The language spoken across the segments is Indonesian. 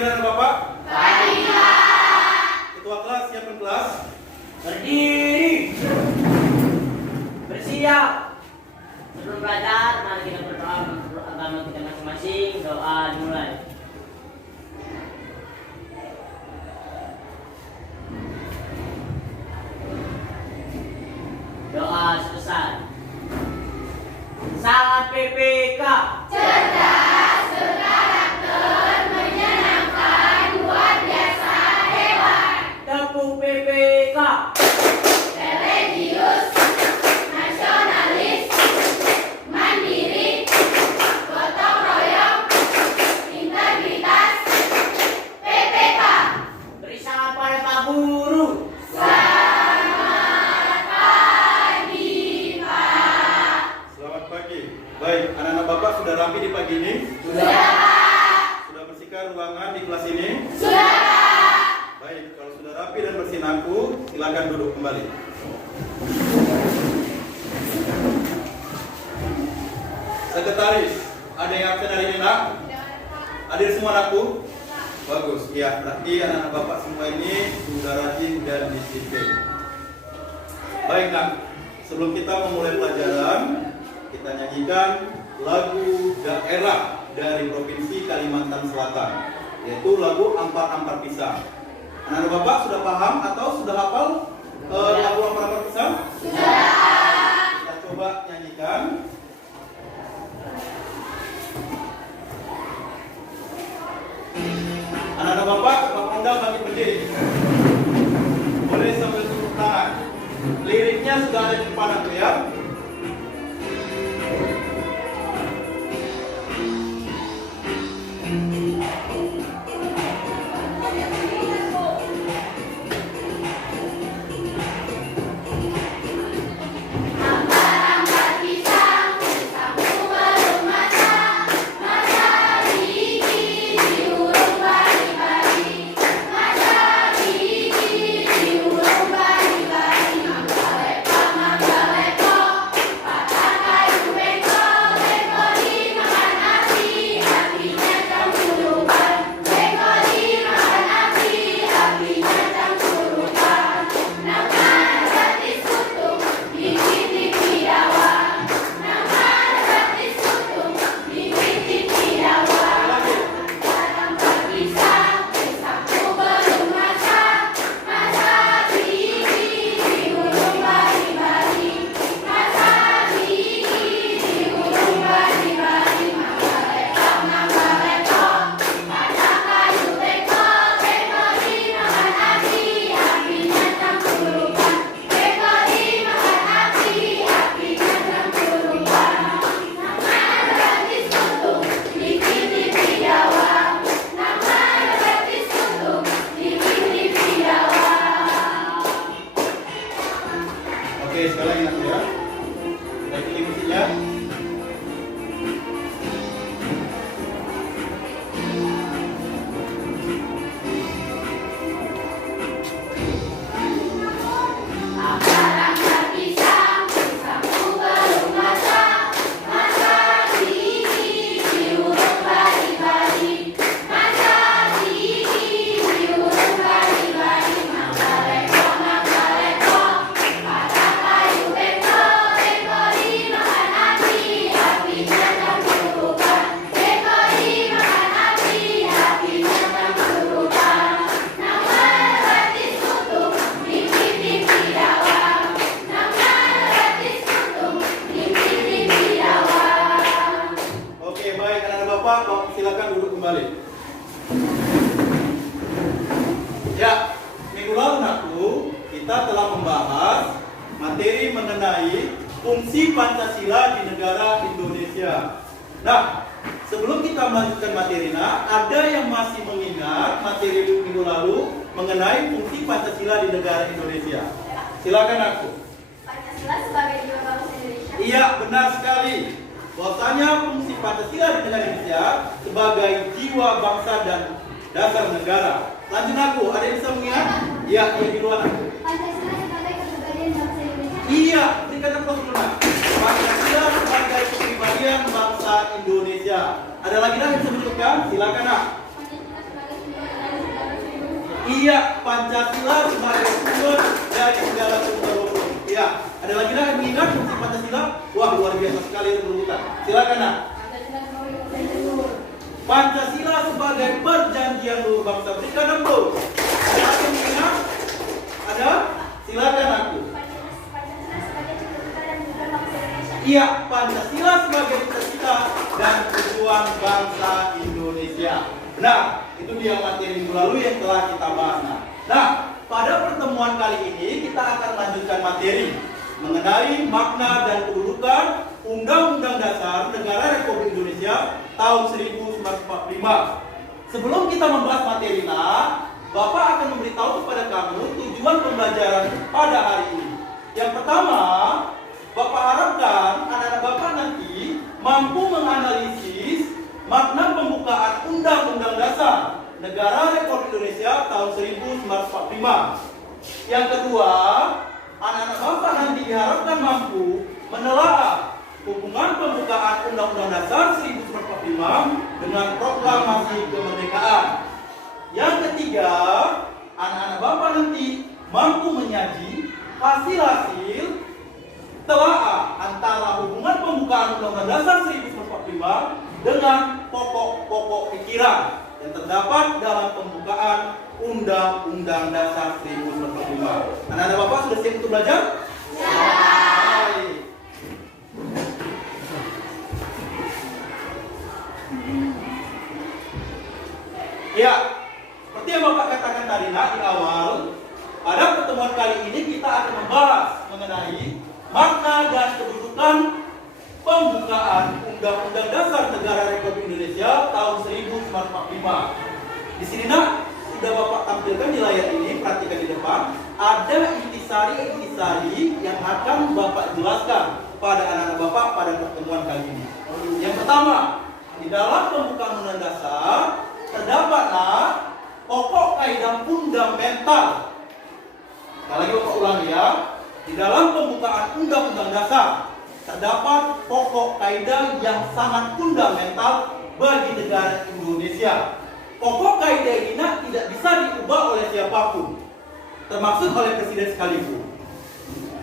pagi anak Bapak. Pagi, Pak. Ketua kelas siapkan kelas. Berdiri. Bersiap. Sebelum belajar, mari kita berdoa menurut agama kita masing-masing. Doa dimulai. Doa selesai. Sangat PPK. Cerdas, berkarakter, menyenangkan, luar biasa, hebat. Tepuk PPK. Religius, nasionalis, mandiri, gotong royong, integritas, PPK. Beri salam pada Pak Guru. Selamat pagi, Pak. Selamat pagi. Baik, anak-anak Bapak sudah rapi di pagi ini? Sudah, Pak. Sudah bersihkan ruangan di kelas ini? Sudah, Pak. Baik, kalau sudah rapi dan bersinapu, silakan duduk kembali. Sekretaris, ada yang absen hari ini, nak? Hadir semua, anakku? Bagus, ya. Berarti anak-anak Bapak semua ini sudah rajin dan disiplin. Baik, nak. Sebelum kita memulai pelajaran, kita nyanyikan lagu daerah dari Provinsi Kalimantan Selatan, yaitu lagu Ampar-Ampar Pisang. Anak-anak Bapak sudah paham atau sudah hafal lagu Ampar-Ampar Pisang? Sudah. Kita coba nyanyikan. Anak-anak Bapak undang bagi berdiri. Boleh sambil tepuk tangan. Liriknya sudah ada di depan aku ya. Ampar-ampar pisang, pisangku belum matang, masa gigi di urung bari-bari, masa gigi di urung bari-bari, mangga lepo, patah kayu bengkok, bengkok dimakan api, apinya cangkulupan, bengkok dimakan api, apinya cangkulupan, nama gratis kutung, bikin dawang, nama gratis kutung, bikin dawang. Ampar-ampar pisang, pisangku belum matang, masa gigi di urung bari-bari, masa gigi di urung bari-bari, mangga lepo, patah kayu bengkok, bengkok dimakan api, apinya cangkulupan, bengkok dimakan api, apinya cangkulupan. Nama gratis kutung, bikin dawang, nama gratis kutung, bikin dawang. Oke, sekali lagi nak ya. Baik, ini musiknya. Ampar-ampar pisang, pisangku belum matang, masa gigi di urung bari-bari, masa gigi di urung bari-bari, mangga lepo, patah kayu bengkok, bengkok dimakan api, apinya cangkulupan, bengkok dimakan api, apinya cangkulupan. Nama gratis kutung, bikin dawang, nama gratis kutung, bikin dawang. Oke, baik anak-anak Bapak, silakan duduk kembali. Ya, minggu lalu nakku kita telah membahas materi mengenai fungsi Pancasila di negara Indonesia. Nah, sebelum kita melanjutkan materi, ada yang masih mengingat materi minggu lalu mengenai fungsi Pancasila di negara Indonesia? Silakan aku. Pancasila sebagai jiwa bangsa Indonesia. Iya, benar sekali. Bahwasanya fungsi Pancasila di negara Indonesia sebagai jiwa bangsa dan dasar negara. Lanjut aku, ada yang bisa mengingat? Iya, di luar aku. Pancasila sebagai kepribadian bangsa Indonesia. Iya, berikan tepuk dulu, Nak. Pancasila sebagai kepribadian bangsa Indonesia. Ada lagi yang bisa menyebutkan? Silakan, Nak. Pancasila sebagai biasa sekali rebutan. Silakan nak. Pancasila sebagai perjanjian luhur bangsa. Berikan aplaus. Ada yang mengingat? Ada? Silakan aku. Pancasila sebagai cita-cita dan tujuan bangsa Indonesia. Iya, Pancasila sebagai cita-cita dan tujuan bangsa Indonesia. Nah, itu dia materi minggu lalu yang telah kita bahas. Nah, pada pertemuan kali ini kita akan lanjutkan materi mengenai makna dan kedudukan Undang-Undang Dasar Negara Republik Indonesia tahun 1945. Sebelum kita membahas materi, Bapak akan memberitahu kepada kamu tujuan pembelajaran pada hari ini. Yang pertama, Bapak harapkan anak-anak Bapak nanti mampu menganalisis makna pembukaan Undang-Undang Dasar Negara Republik Indonesia tahun 1945. Yang kedua, anak-anak Bapak nanti diharapkan mampu menelaah hubungan pembukaan Undang-Undang Dasar 1945 dengan proklamasi kemerdekaan. Yang ketiga, anak-anak Bapak nanti mampu menyaji hasil-hasil telaah antara hubungan pembukaan Undang-Undang Dasar 1945 dengan pokok-pokok pikiran yang terdapat dalam pembukaan Undang-Undang Dasar 1945. Anak-anak Bapak sudah siap untuk belajar? Baik. Ya, seperti yang Bapak katakan tadi di awal, pada pertemuan kali ini kita akan membahas mengenai makna dan kedudukan pembukaan Undang-Undang Dasar Negara Republik Indonesia tahun 1945. Di sini sudah Bapak tampilkan di layar ini, perhatikan di depan, ada intisari-intisari yang akan Bapak jelaskan pada anak-anak Bapak pada pertemuan kali ini. Yang pertama, di dalam pembukaan Undang-Undang Dasar terdapatlah pokok kaidah fundamental. Sekali lagi Bapak ulang ya. Di dalam pembukaan Undang-Undang Dasar terdapat pokok kaidah yang sangat fundamental bagi negara Indonesia. Pokok kaidah ini tidak bisa diubah oleh siapapun, termasuk oleh presiden sekalipun.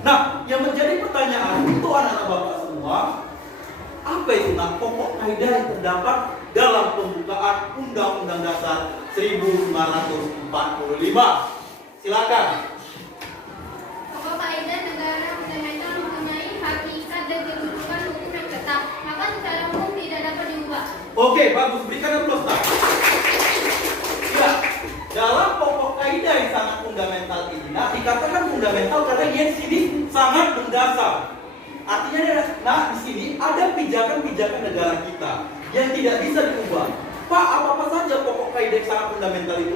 Nah, yang menjadi pertanyaan untuk anak-anak Bapak semua, apa itu pokok kaidah yang terdapat dalam pembukaan Undang-Undang Dasar 1945? Silakan. Pokok kaidah negara fundamental mengenai hakikat dan kedudukan hukum yang tetap, maka secara umum tidak dapat diubah. Oke, bagus. Berikan aplaus. Ya, dalam pokok kaidah yang sangat fundamental ini, dikatakan fundamental karena dia di sini sangat mendasar. Artinya, di sini ada pijakan-pijakan negara kita yang tidak bisa diubah. Pak, apa-apa saja pokok kaidah yang sangat fundamental itu?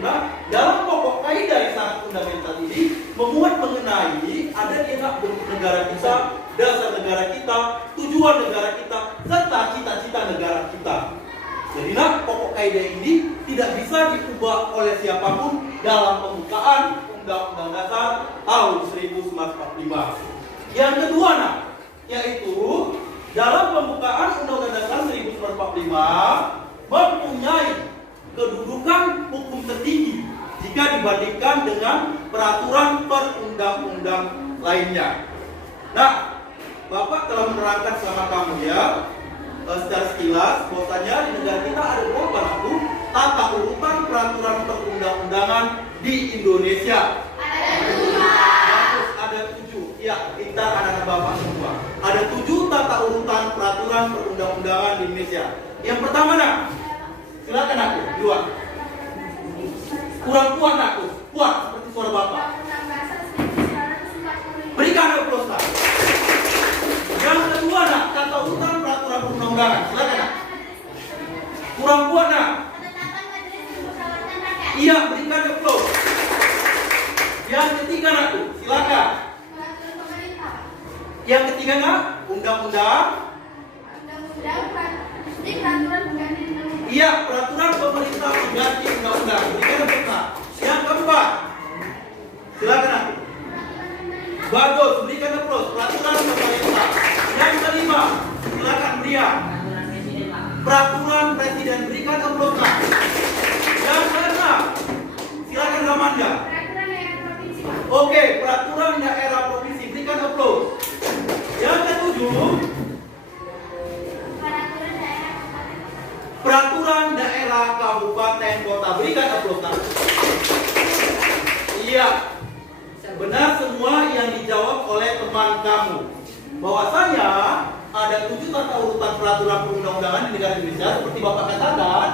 Dalam pokok kaidah yang sangat fundamental ini memuat mengenai ada di negara kita, dasar negara kita, tujuan negara kita, serta cita-cita negara kita. Jadi pokok kaidah ini tidak bisa diubah oleh siapapun dalam pembukaan Undang-Undang Dasar tahun 1945. Yang kedua, yaitu dalam pembukaan Undang-Undang Dasar 1945 mempunyai kedudukan hukum tertinggi jika dibandingkan dengan peraturan perundang-undang lainnya. Nah, Bapak telah menerangkan sama kamu ya, secara sekilas bahwasanya di negara kita ada berapa tata urutan peraturan perundang-undangan di Indonesia? Ada 7. Ya, kita anak-anak Bapak semua. Ada 7 tata urutan peraturan perundang-undangan di Indonesia. Yang pertama, silakan aku, duluan. Kurang kuat aku, kuat seperti suara Bapak. Berikan aplaus. Yang kedua, tata urutan peraturan perundang-undangan. Silakan. Kurang kuat, Iya, berikan aplaus. Yang ketiga, silakan. Yang ketiga, undang-undang. Iya, peraturan pemerintah mengganti undang-undang. Berikan aplaus. Yang keempat, silakan. Bagus, berikan aplaus. Peraturan pemerintah. Yang kelima, silakan Brian. Peraturan presiden, berikan aplaus. Yang keenam, silakan Ramanda. Oke, peraturan daerah provinsi, berikan aplaus. Yang ketujuh, aplaus nak. Iya, benar semua yang dijawab oleh teman kamu. Bahwasanya ada 7 tata urutan peraturan perundang-undangan di negara Indonesia seperti Bapak katakan,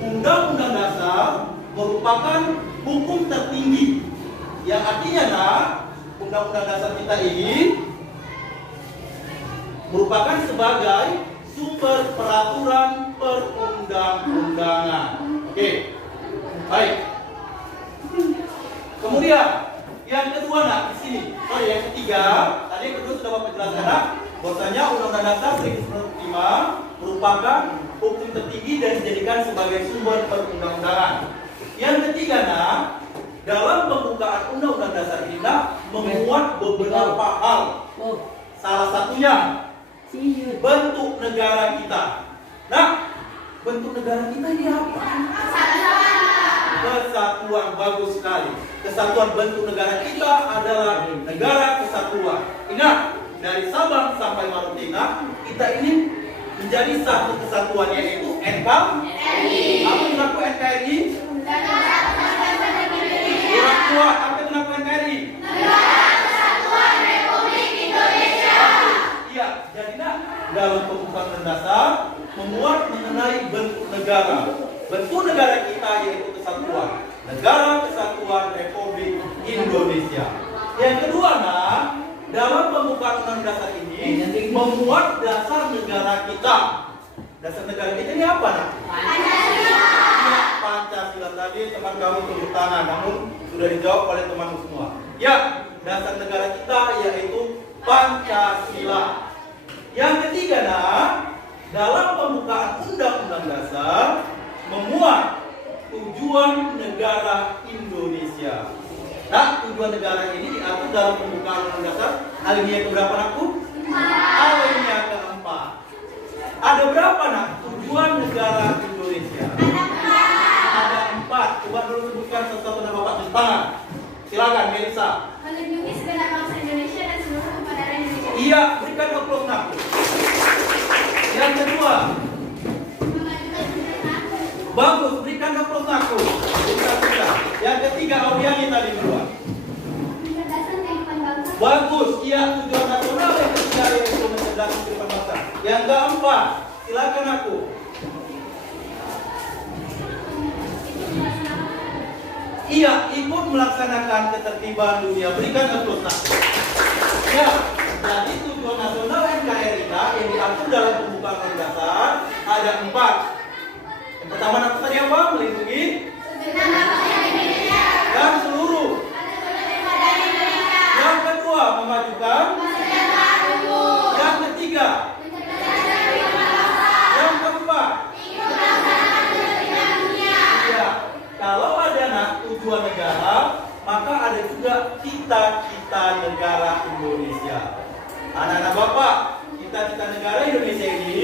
Undang-Undang Dasar merupakan hukum tertinggi. Yang artinya nah, Undang-Undang Dasar kita ini merupakan sebagai sumber peraturan perundang-undangan. Oke, baik. Kemudian yang kedua nak di sini, yang ketiga, tadi yang kedua sudah Bapak jelaskan nak, bahwasanya Undang-Undang Dasar 1945 merupakan hukum tertinggi dan dijadikan sebagai sumber perundang-undangan. Yang ketiga nak, dalam pembukaan Undang-Undang Dasar ini nak memuat beberapa hal. Salah satunya bentuk negara kita. Nah, bentuk negara kita ini apa? Kesatuan. Bagus sekali. Kesatuan bentuk negara kita adalah negara kesatuan. Ingat, dari Sabang sampai Maluku kita ini menjadi satu kesatuan, yaitu NKRI. Apa yang dilakukan NKRI? Orang tua, apa yang dilakukan NKRI? Negara Kesatuan Republik Indonesia. Iya, jadi dalam pembukaan dasar memuat mengenai bentuk negara. Bentuk negara kita yaitu kesatuan. Negara Kesatuan Republik Indonesia. Yang kedua, dalam pembukaan undang dasar ini memuat dasar negara kita. Dasar negara kita ini apa, nak? Pancasila. Ya, Pancasila tadi teman kami tepuk tangan, namun sudah dijawab oleh teman semua. Ya, dasar negara kita yaitu Pancasila. Yang ketiga, dalam pembukaan undang-undang dasar memuat tujuan negara Indonesia. Nah, tujuan negara ini diatur dalam pembukaan undang-undang dasar alinea keberapa, nakku? Alinea keempat. Ada berapa, nak? Tujuan negara Indonesia. Ada 4. Coba dulu sebutkan satu-satu nama Bapak di tangan. Silakan, Melisa. Melindungi segenap bangsa Indonesia dan seluruh tumpah darah Indonesia. Iya, berikan aplaus, nak. Yang kedua. Bagus, berikan aplaus, nakku. Yang ketiga, Audiani tadi dua. Bagus, iya, tujuan nasional yang ketiga yaitu mencerdaskan kehidupan bangsa. Yang keempat, silakan aku. Iya, ikut melaksanakan ketertiban dunia. Berikan aplaus, nak. Ya, jadi tujuan nasional NKRI yang diatur dalam pembukaan undang dasar ada 4. Yang pertama, nak tadi apa? Melindungi dan seluruh. Yang kedua, memajukan. Yang ketiga, yang keempat, ya, kalau ada tujuan negara, maka ada juga cita-cita negara Indonesia. Anak-anak Bapak, cita-cita negara Indonesia ini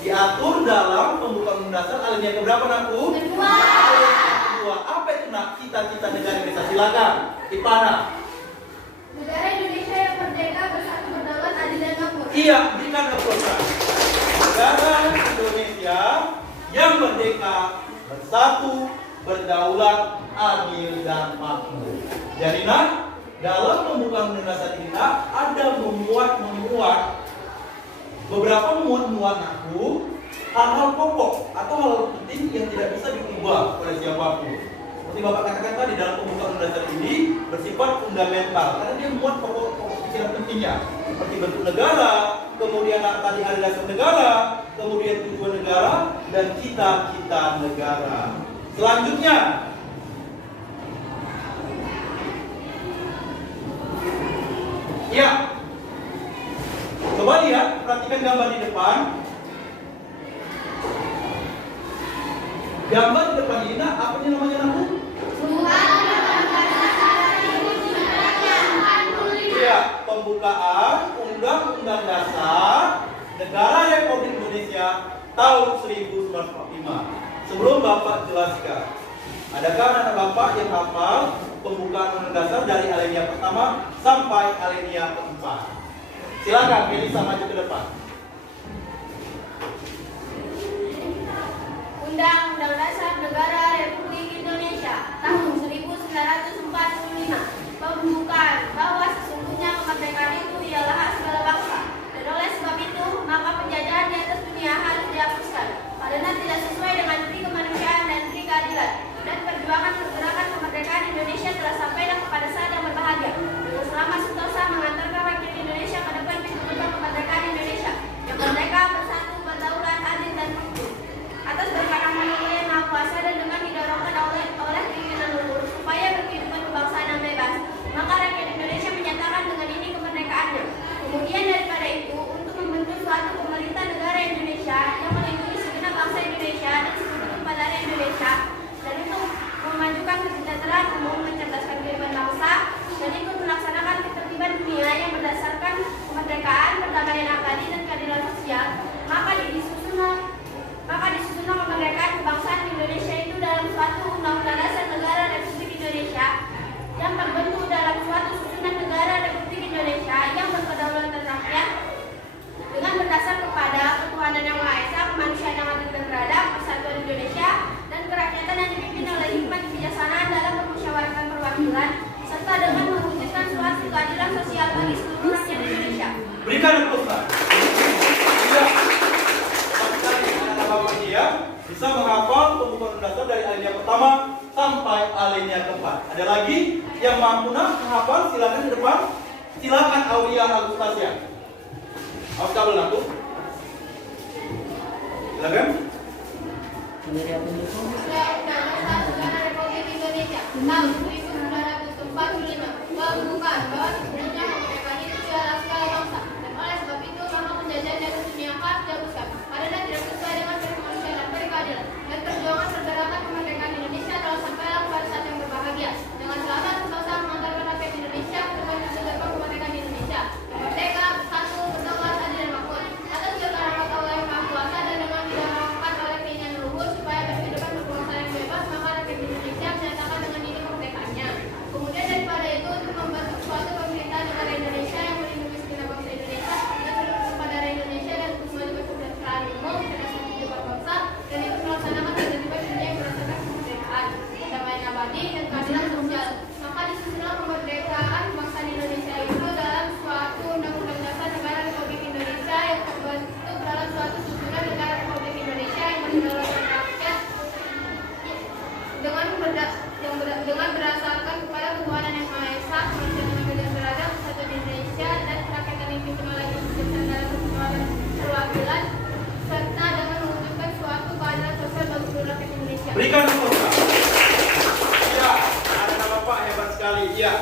diatur dalam pembukaan undang dasar alinea keberapa, nakku? Kedua. Apa itu, nak? Cita-cita negara Indonesia. Silakan, Ipana. Negara Indonesia yang merdeka, bersatu, berdaulat, adil dan makmur. Iya, berikan aplaus. Negara Indonesia yang merdeka, bersatu, berdaulat, adil dan makmur. Jadi, nak, dalam pembukaan undang dasar ini ada memuat beberapa muat aku hal-hal pokok atau hal penting yang tidak bisa diubah oleh siapapun. Seperti Bapak katakan tadi, dalam pembukaan undang dasar ini bersifat fundamental karena dia memuat pokok-pokok pikiran pentingnya seperti bentuk negara, kemudian tadi ada dasar negara, kemudian tujuan negara dan cita-cita negara. Selanjutnya, ya, coba lihat, perhatikan gambar di depan. Gambar di depan ini, apa ini namanya, naku? Iya, pembukaan Undang-Undang Dasar Negara Republik Indonesia tahun 1945. Sebelum Bapak jelaskan, adakah anak Bapak yang hafal pembukaan Undang Dasar dari alinea pertama sampai alinea keempat? Silakan, Melisa maju ke depan. Undang-Undang Dasar Negara Republik Indonesia. Pembukaan bahwa sesungguhnya kemerdekaan itu ialah hak segala bangsa, dan oleh sebab itu maka penjajahan di atas dunia harus dihapuskan karena tidak sesuai dengan pri kemanusiaan dan pri keadilan. Dan perjuangan pergerakan kemerdekaan Indonesia telah sampailah kepada saat yang berbahagia dengan selama sentosa mengantarkan rakyat Indonesia ke depan pintu gerbang kemerdekaan Indonesia yang merdeka, bersatu, berdaulat, adil dan rukun atas berkat amanah yang Maha Kuasa dan dengan didorongkan oleh pimpinan luhur supaya berkehidupan kebangsaan yang bebas. Maka rakyat Indonesia menyatakan dengan ini kemerdekaannya. Kemudian daripada itu, untuk membentuk suatu pemerintah negara Indonesia yang melindungi segenap bangsa Indonesia dan seluruh tumpah darah Indonesia, dan untuk memajukan kesejahteraan umum, mencerdaskan kehidupan bangsa, dan ikut melaksanakan ketertiban dunia yang berdasarkan kemerdekaan, perdamaian abadi dan keadilan sosial, maka disusunlah kemerdekaan kebangsaan Indonesia itu dalam suatu undang-undang dasar negara Republik Indonesia yang terbentuk dalam suatu susunan negara Republik Indonesia yang berkedaulatan rakyat dengan berdasar kepada ketuhanan yang Maha Esa, kemanusiaan yang adil dan beradab, persatuan Indonesia dan kerakyatan yang dipimpin oleh hikmat kebijaksanaan dalam permusyawaratan perwakilan serta dengan mewujudkan suatu keadilan sosial bagi seluruh rakyat Indonesia. Berikan tepuk tangan. Iya. Bapak ini ya bisa menghafal pembukaan dasar dari alinea pertama sampai alinea keempat. Ada lagi yang mampu menghafal, silakan di depan. Silakan Aulia Agustasia. Awas kabel aku. Silakan. Undang-Undang Negara Republik Indonesia tahun 1945 pembukaan bahwa sesungguhnya kemerdekaan itu ialah segala bangsa, dan oleh sebab itu maka penjajahan di atas dunia harus dihapuskan karena tidak sesuai dengan pri kemanusiaan dan pri keadilan. Dan perjuangan pergerakan kemerdekaan Indonesia telah sampailah pada saat yang berbahagia dengan selamat sentosa mengantarkan rakyat Indonesia ke depan pintu gerbang kemerdekaan Indonesia yang merdeka, bersatu, berdaulat, adil dan makmur atas segala rahmat Allah yang Maha Kuasa dan dengan didorongkan oleh keinginan luhur supaya berkehidupan berkebangsaan yang bebas, maka rakyat Indonesia menyatakan dengan ini kemerdekaannya. Kemudian daripada itu, untuk membentuk suatu pemerintahan negara Indonesia yang melindungi segenap bangsa Indonesia dan seluruh tumpah darah Indonesia dan untuk memajukan kesejahteraan umum, kecerdasan kehidupan bangsa, dan ikut melaksanakan ketertiban dunia yang berdasarkan kemerdekaan, perdamaian abadi dan keadilan sosial. Maka disusunlah kemerdekaan bangsa Indonesia itu dalam suatu undang-undang dasar negara Republik Indonesia yang terbentuk dalam suatu susunan negara Republik Indonesia yang berdaulat rakyat dengan berdasarkan kepada ketuhanan yang Maha Esa, kemanusiaan yang adil dan beradab, persatuan Indonesia dan kerakyatan yang dipimpin oleh kebijaksanaan dalam perjuangan perwakilan serta dengan mewujudkan suatu keadilan sosial bagi seluruh rakyat Indonesia. Berikan tepuk tangan. Ya, anak Bapak hebat sekali. Ya.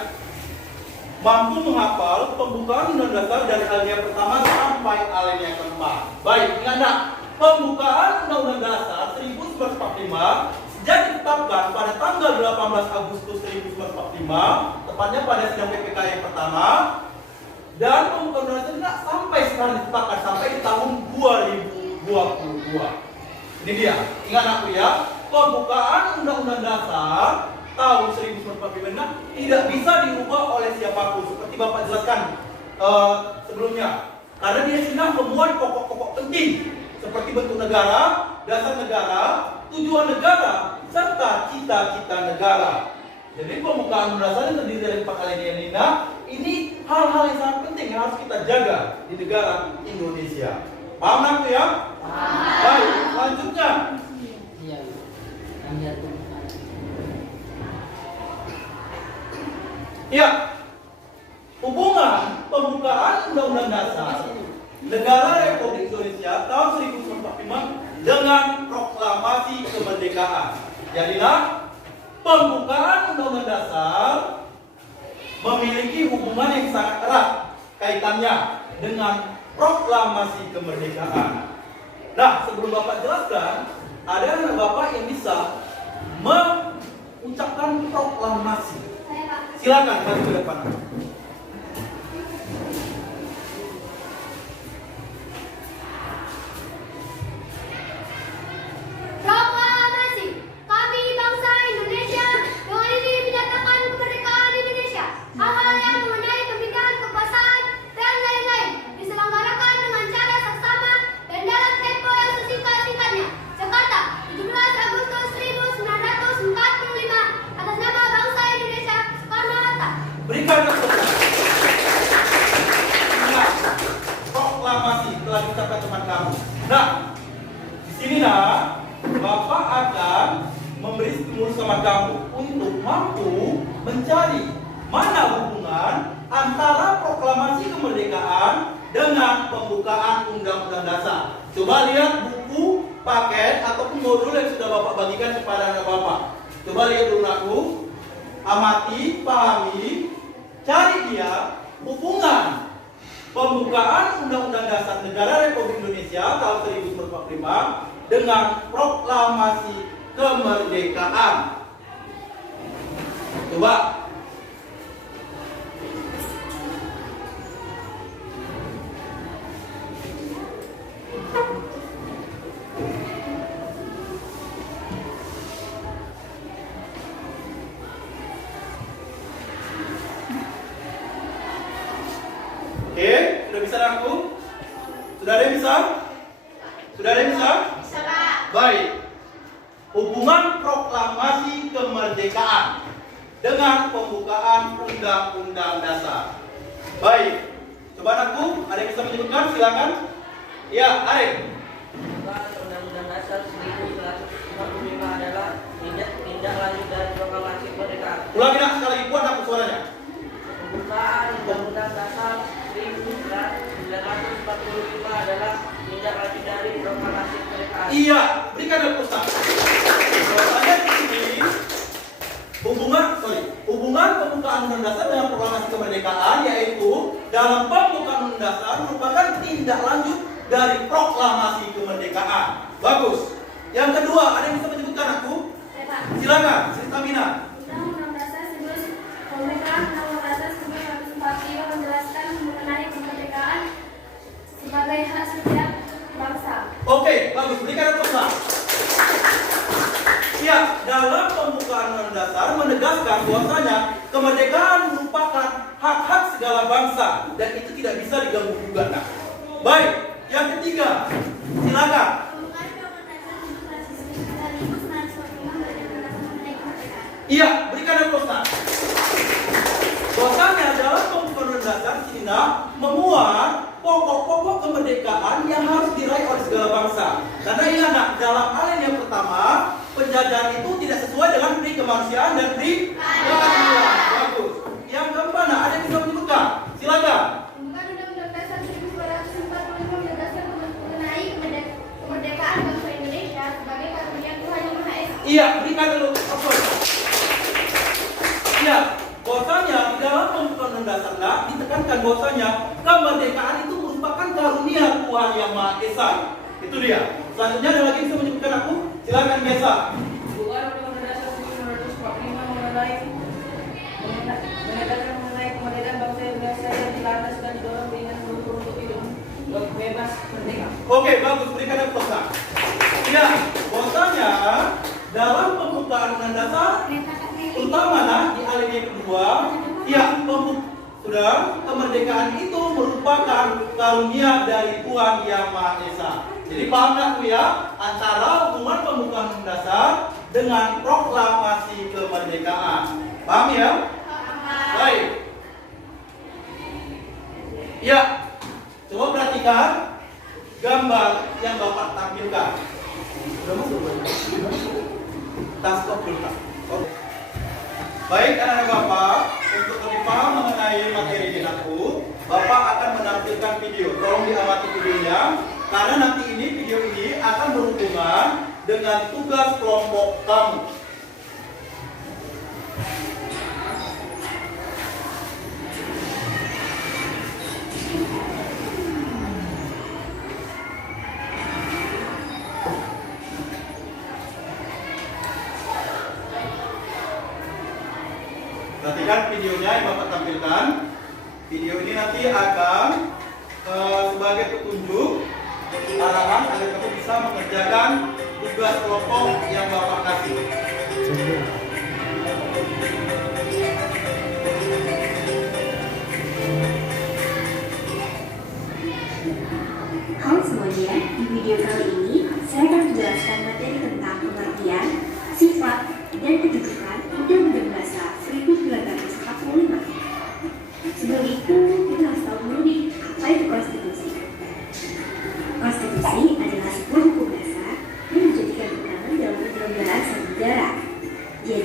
Mampu menghafal pembukaan undang dasar dari alinea pertama sampai alinea keempat. Baik, ingat pembukaan undang-undang dasar 1945 sejak ditetapkan pada tanggal 18 Agustus 1945, tepatnya pada sidang PPK yang pertama, dan pembukaan undang dasar tidak sampai sekarang ditetapkan sampai di tahun 2022. Ini dia, ingat aku ya, pembukaan undang-undang dasar tahun 1945 tidak bisa diubah oleh siapapun seperti Bapak jelaskan sebelumnya, karena dia sudah memuat pokok-pokok penting seperti bentuk negara, dasar negara, tujuan negara, serta cita-cita negara. Jadi pembukaan dasar yang terdiri dari 4 alinea ini hal-hal yang sangat penting yang harus kita jaga di negara Indonesia. Paham aku ya? Baik, selanjutnya. Ya, hubungan pembukaan undang-undang dasar negara Republik Indonesia tahun 1945 dengan proklamasi kemerdekaan. Jadilah pembukaan undang-undang dasar memiliki hubungan yang sangat erat kaitannya dengan proklamasi kemerdekaan. Nah, sebelum Bapak jelaskan, ada anak Bapak yang bisa mengucapkan proklamasi. Silakan maju ke depan. Proklamasi. Kami bangsa Indonesia dengan ini menyatakan kemerdekaan Indonesia. Hal-hal yang mengenai pembinaan kekuasaan dan lain-lain diselenggarakan dengan cara seksama dan dalam tempo yang sesingkat-singkatnya. Jakarta, 17 Agustus 1945, atas nama bangsa Indonesia. untuk mampu mencari mana hubungan antara proklamasi kemerdekaan dengan pembukaan Undang-Undang Dasar. Coba lihat buku, paket, ataupun modul yang sudah Bapak bagikan kepada anak Bapak. Coba lihat dulu aku, amati, pahami, cari dia hubungan pembukaan Undang-Undang Dasar Negara Republik Indonesia tahun 1945 dengan proklamasi kemerdekaan. Coba. Oke, sudah bisa aku? Sudah ada yang bisa? Sudah ada yang bisa? Bisa, Pak. Baik. Hubungan proklamasi kemerdekaan dengan pembukaan Undang-Undang Dasar. Baik. Coba anakku, ada yang bisa menyebutkan? Silakan. Ya, Arif. Undang-Undang Dasar 1945 adalah tindak lanjut dari proklamasi kemerdekaan. Ulangi nak sekali lagi, buat aku suaranya. Pembukaan Undang-Undang Dasar 1945 adalah tindak lanjut dari proklamasi kemerdekaan. Iya, berikan dulu Ustaz. Bahwasanya di sini hubungan pembukaan Undang Dasar dengan proklamasi kemerdekaan, yaitu dalam pembukaan Undang Dasar merupakan tindak lanjut dari proklamasi kemerdekaan. Bagus. Yang kedua, ada yang bisa menyebutkan aku? Saya, Pak. Silakan, Sri Tamina. Undang-Undang Dasar 1945 menjelaskan mengenai kemerdekaan sebagai hak setiap bangsa. Oke, bagus. Berikan tepuk tangan. Ya, dalam pembukaan Undang Dasar menegaskan bahwasanya kemerdekaan merupakan hak-hak segala bangsa dan itu tidak bisa diganggu gugat. Nah. Baik, yang ketiga, silakan. Iya, berikan tepuk tangan. Bahwasanya dalam pembukaan Undang Dasar Cina memuat pokok-pokok kemerdekaan yang harus diraih oleh segala bangsa. Karena ingat nak, dalam hal yang pertama, penjajahan itu tidak sesuai dengan pri kemanusiaan dan pri keadilan. Bagus. Yang keempat, nak, ada yang bisa menyebutkan? Silakan. Pembukaan Undang-Undang Dasar 1945 menegaskan mengenai kemerdekaan bangsa Indonesia sebagai karunia Tuhan Yang Maha Esa. Iya, berikan dulu. Apa? Iya. Bahwasanya di dalam pembukaan Undang Dasar ditekankan bahwasanya kemerdekaan itu merupakan karunia Tuhan Yang Maha Esa. Itu dia. Selanjutnya ada lagi yang bisa menyebutkan aku? Silakan biasa. Undang-Undang Dasar 1945 menegaskan mengenai kemerdekaan bangsa Indonesia yang dilandaskan didorong dengan seluruh untuk hidup bebas merdeka. Oke, bagus. Berikan tepuk tangan. Ya, bahwasanya dalam pembukaan Undang Dasar utama di alinea kedua, ya, sudah kemerdekaan itu merupakan karunia dari Tuhan Yang Maha Esa. Jadi paham nggak tuh ya antara hubungan pembukaan Undang Dasar dengan proklamasi kemerdekaan? Paham ya? Baik. Ya, coba perhatikan gambar yang Bapak tampilkan. Sudah masuk belum? Tas kok belum tak? Oke. Baik anak-anak Bapak, untuk lebih paham mengenai materi ini aku, Bapak akan menampilkan video. Tolong diamati videonya, karena nanti video ini akan berhubungan dengan tugas kelompok kamu. Perhatikan videonya yang Bapak tampilkan. Video ini nanti akan sebagai petunjuk arahan agar kamu bisa mengerjakan tugas kelompok yang Bapak kasih. Halo semuanya, di video kali ini saya akan menjelaskan materi tentang pengertian, sifat, dan kedudukan Undang-Undang Dasar 1945. Sebelum itu, kita harus tahu dulu nih, apa itu konstitusi. Konstitusi adalah sebuah hukum dasar yang menjadikan pegangan dalam penyelenggaraan suatu negara. Jadi,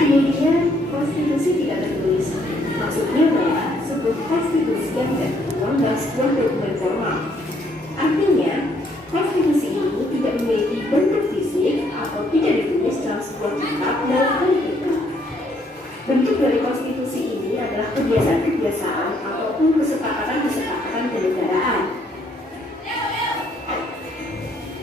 Kemudian, konstitusi tidak tertulis. Maksudnya adalah sebuah konstitusi yang tidak tertuang dalam sebuah dokumen formal. Artinya, konstitusi ini tidak memiliki bentuk fisik atau tidak ditulis dalam sebuah kitab dalam hal itu. Bentuk dari konstitusi ini adalah kebiasaan-kebiasaan ataupun kesepakatan-kesepakatan kenegaraan.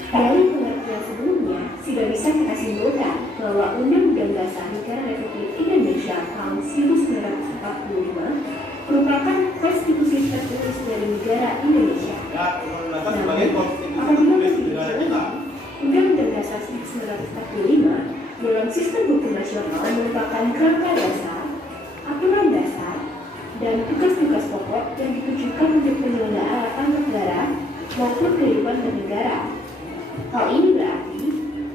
Dari pengertian sebelumnya, sudah bisa kita simpulkan bahwa Undang-Undang Dasar Negara Republik Indonesia tahun 1945 merupakan konstitusi tertulis dari negara Indonesia. Ya, Undang-Undang Dasar sebagai konstitusi Apabila tertulis negara kita. Undang-Undang Dasar 1945 dalam sistem hukum nasional merupakan kerangka dasar, aturan dasar, dan tugas-tugas pokok yang ditujukan untuk penyelenggaraan negara maupun kehidupan bernegara. Hal ini berarti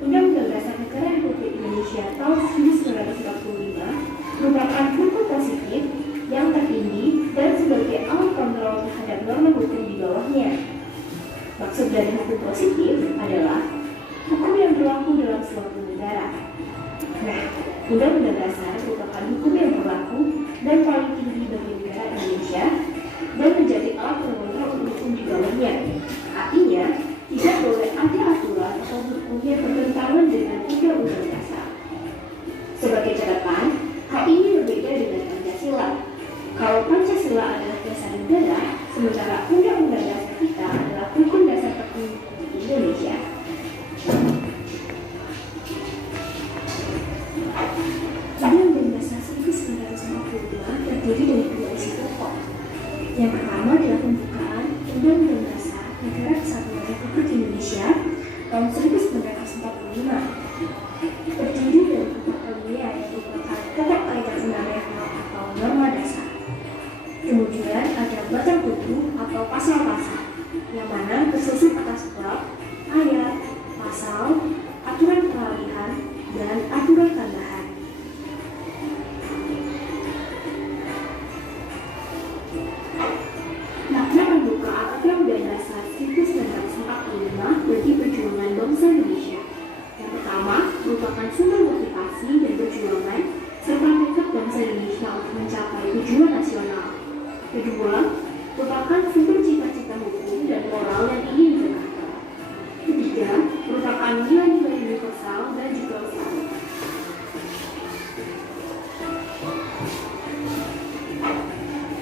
Undang-Undang Dasar Negara Republik Indonesia tahun 1945 merupakan hukum positif yang tertinggi dan sebagai alat kontrol terhadap norma hukum di bawahnya. Maksud dari hukum positif adalah hukum yang berlaku dalam suatu negara. Nah, Undang-Undang Dasar merupakan hukum yang berlaku dan paling tinggi bagi negara Indonesia dan menjadi alat pengontrol hukum di bawahnya. Artinya, tidak boleh ada aturan atau hukum yang bertentangan dengan Undang-Undang Dasar. Sebagai catatan, hal ini berbeda dengan Pancasila. Kalau Pancasila adalah dasar negara, sementara Undang-Undang Dasar kita adalah hukum dasar tertinggi di Indonesia. Undang-Undang Dasar 1945 terdiri dari dua isi pokok. Yang pertama adalah pembukaan Undang-Undang Dasar Negara Kesatuan Republik Indonesia tahun 1945. Terdiri dari 4 alinea yang merupakan pokok kaidah fundamental atau norma dasar. Kemudian ada batang tubuh atau pasal-pasal, yang mana tersusun atas bab, ayat, pasal, aturan peralihan, dan aturan tambahan. Makna pembukaan Undang-Undang Dasar 1945 bagi perjuangan bangsa Indonesia. Yang pertama, merupakan sumber motivasi dan perjuangan serta tekad bangsa Indonesia untuk mencapai tujuan nasional. Kedua, merupakan sumber cita-cita hukum dan moral yang ingin ditegakkan. Ketiga, merupakan nilai-nilai universal dan juga lestari.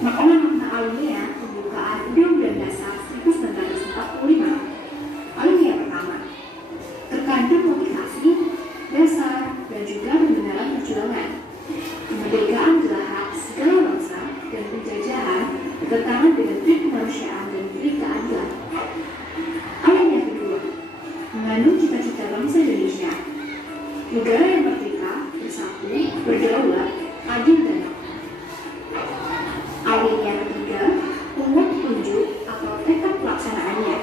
Makna alinea pembukaan Undang-Undang Dasar 1945. Alinea pertama, terkandung motivasi, dasar, dan juga pembenaran perjuangan. Kemerdekaan adalah hak segala bangsa dan penjajahan bertentangan dengan peri kemanusiaan dan peri keadilan. Alinea kedua, mengandung cita-cita bangsa Indonesia, negara yang merdeka, bersatu, berdaulat, adil dan makmur. Alinea ketiga, memuat petunjuk atau tekad pelaksanaannya,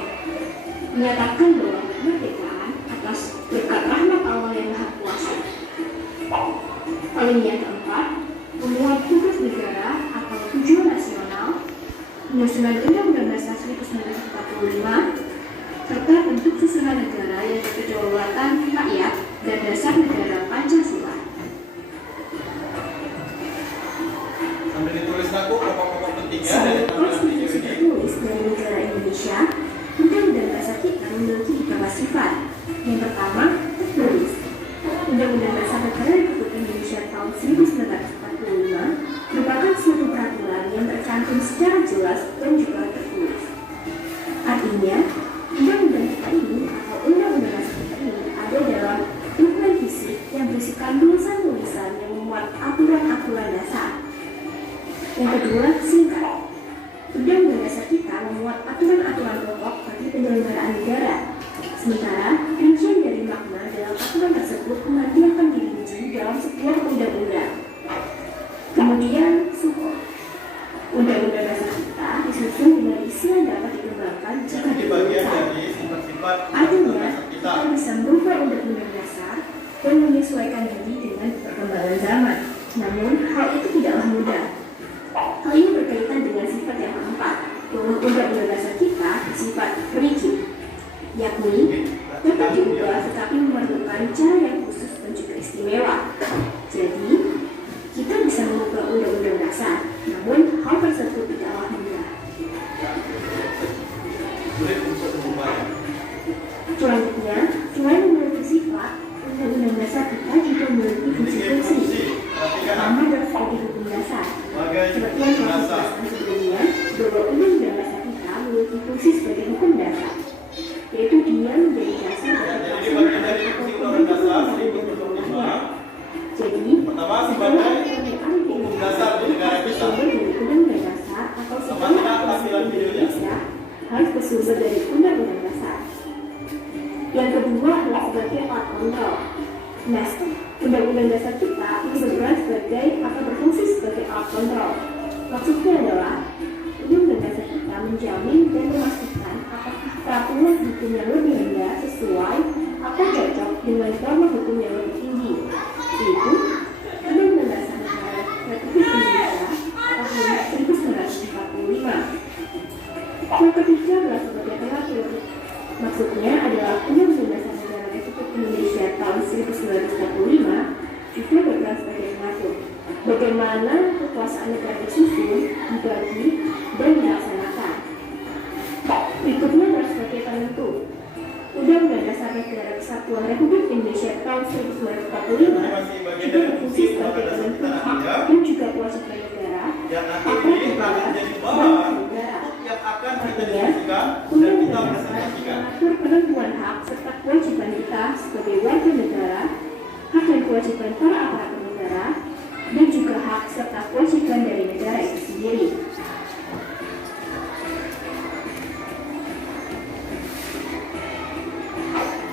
menyatakan bahwa kemerdekaan atas berkat rahmat Allah yang Maha Kuasa. Alinea keempat, memuat tugas negara atau tujuan nasional, penyusunan Undang-Undang Dasar 1945, serta bentuk susunan negara yang berkedaulatan rakyat dan dasar negara Pancasila. Sambil ditulis aku pokok-pokok pentingnya dari Sebagai tampilan video konstitusi ini. tertulis dari negara Indonesia, Undang-Undang Dasar kita memiliki beberapa sifat. Yang pertama, tertulis. Undang-Undang Dasar Negara Republik Indonesia tahun 1945 merupakan suatu peraturan yang tercantum secara jelas dan juga tertulis. Artinya, Undang-Undang kita ini atau Undang-Undang Dasar kita ini ada dalam dokumen fisik yang berisikan tulisan-tulisan yang memuat aturan-aturan dasar. Yang kedua, singkat. Undang-Undang Dasar kita memuat aturan-aturan pokok bagi penyelenggaraan negara. Sementara, rincian dari makna dalam aturan tersebut nanti akan dirinci dalam sebuah undang-undang. Kemudian, sukor. Undang-Undang Dasar kita disusun dengan isi yang dapat dikembangkan jika Ini bagian diperlukan. dari sifat-sifat Artinya, dasar kita. kita bisa merubah undang-undang dasar dan menyesuaikan diri dengan perkembangan zaman. Namun, hal itu tidaklah mudah. Hal ini berkaitan dengan sifat yang keempat, bahwa undang-undang dasar kita bersifat rigid, yakni dapat diubah tetapi memerlukan cara yang khusus dan juga istimewa. Jadi, besar. Namun, hal tersebut tidaklah mudah. Sulit untuk mengubahnya. Selanjutnya, selain memiliki sifat, Undang-Undang Dasar kita juga memiliki fungsi-fungsi. Pertama adalah sebagai hukum dasar. Seperti yang telah dijelaskan sebelumnya, bahwa Undang-Undang Dasar kita memiliki fungsi sebagai hukum dasar, yaitu dia menjadi dasar bagi Jadi bagian dari fungsi Undang-Undang Dasar 1945. Jadi, Pertama sebagai hukum dasar di negara kita. Undang-Undang Dasar atau Sama tidak tampilan videonya. harus bersumber dari Undang-Undang Dasar. Yang kedua adalah sebagai alat kontrol. Nah, Undang-Undang Dasar kita ini berperan sebagai atau berfungsi sebagai alat kontrol. Maksudnya adalah Undang-Undang Dasar kita menjamin dan memastikan apakah peraturan hukum yang lebih rendah sesuai atau cocok dengan norma hukum yang lebih tinggi, yaitu Undang-Undang Dasar Negara Republik Indonesia tahun 1945. Yang ketiga adalah sebagai pengatur. Maksudnya adalah Undang-Undang Dasar Negara Republik Indonesia tahun 1945 juga berperan sebagai pengatur bagaimana kekuasaan negara disusun, dibagi, dan dilaksanakan. Berikutnya adalah sebagai penentu. Undang-Undang Dasar Negara Kesatuan Republik Indonesia tahun 1945 juga berfungsi sebagai penentu hak dan juga kewajiban negara Yang nanti akan ini akan negara menjadi dan bahan negara. yang akan kita Artinya, diskusikan dan Undang-Undang kita Dasar presentasikan. mengatur penentuan hak serta kewajiban kita sebagai warga negara, hak dan kewajiban para aparatur negara, dan juga hak serta kewajiban dari negara itu sendiri.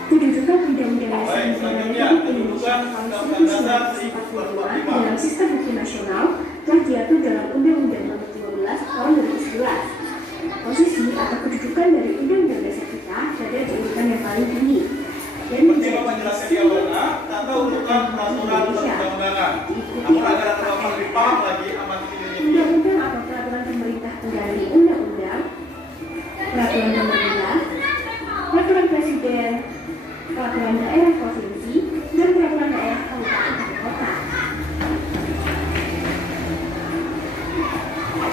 Kedudukan Undang-Undang Dasar Baik, Negara selanjutnya, Republik Indonesia kedudukan tahun Undang-Undang Dasar 1945 dalam sistem hukum nasional telah diatur dalam Undang-Undang Nomor 12 Tahun 2011. Posisi atau kedudukan dari Undang-Undang Dasar kita berada di urutan yang paling tinggi dan Seperti menjadi Bapak jelaskan di awalnya, tata urutan peraturan perundang-undangan. Namun agar Bapak lebih paham lagi, amati videonya ini. Undang-Undang atau peraturan pemerintah pengganti undang-undang, peraturan pemerintah, peraturan presiden, peraturan daerah provinsi, dan peraturan daerah kabupaten dan kota.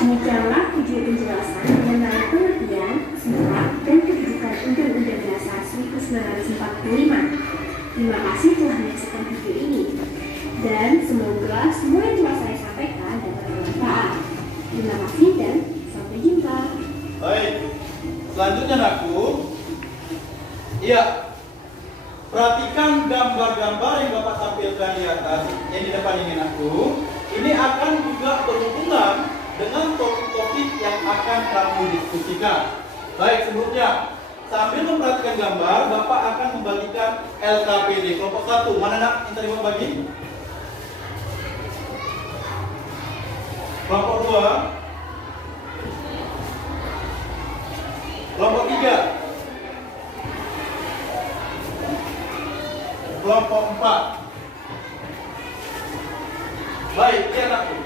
Demikianlah video penjelasan mengenai pengertian, sifat, dan kedudukan Undang-Undang Dasar 1945. Terima kasih telah menyaksikan video ini. Dan semoga semua yang telah saya sampaikan dapat bermanfaat. Terima kasih dan sampai jumpa. Baik, selanjutnya aku. Iya, perhatikan gambar-gambar yang Bapak tampilkan di atas, yang di depan ini aku. Ini akan juga berhubungan dengan topik-topik yang akan kami diskusikan. Baik, sebelumnya sambil memperhatikan gambar, Bapak akan membagikan LKPD kelompok 1. Mana nak yang tadi Bapak bagi? Kelompok 2. Kelompok 3. Kelompok 4. Baik, lihat aku.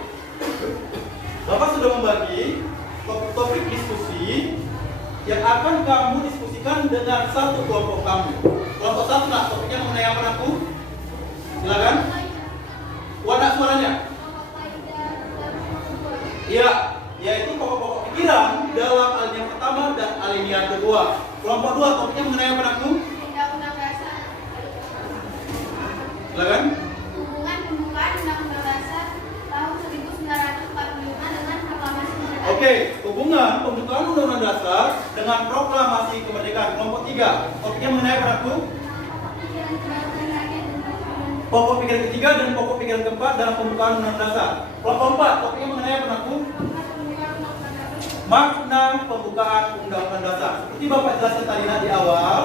Bapak sudah membagi topik-topik diskusi yang akan kamu diskusikan dengan satu kelompok kamu. Kelompok 1 nak, topiknya mengenai apa aku? Silakan. Wadah suaranya. Iya, yaitu pokok-pokok pikiran dalam alinea pertama dan alinea kedua. Kelompok 2 topiknya mengenai apa aku? Undang-Undang Dasar. Silakan. Hubungan pembukaan Undang-Undang Dasar tahun 1945 dengan proklamasi kemerdekaan. Oke, hubungan pembukaan Undang-Undang Dasar dengan proklamasi kemerdekaan. Kelompok 3 topiknya mengenai apa aku? Pokok pikiran ketiga dan pokok pikiran keempat dalam pembukaan Undang-Undang Dasar. Kelompok 4 topiknya mengenai apa aku? Makna pembukaan Undang-Undang Dasar. Seperti Bapak jelaskan tadi di awal,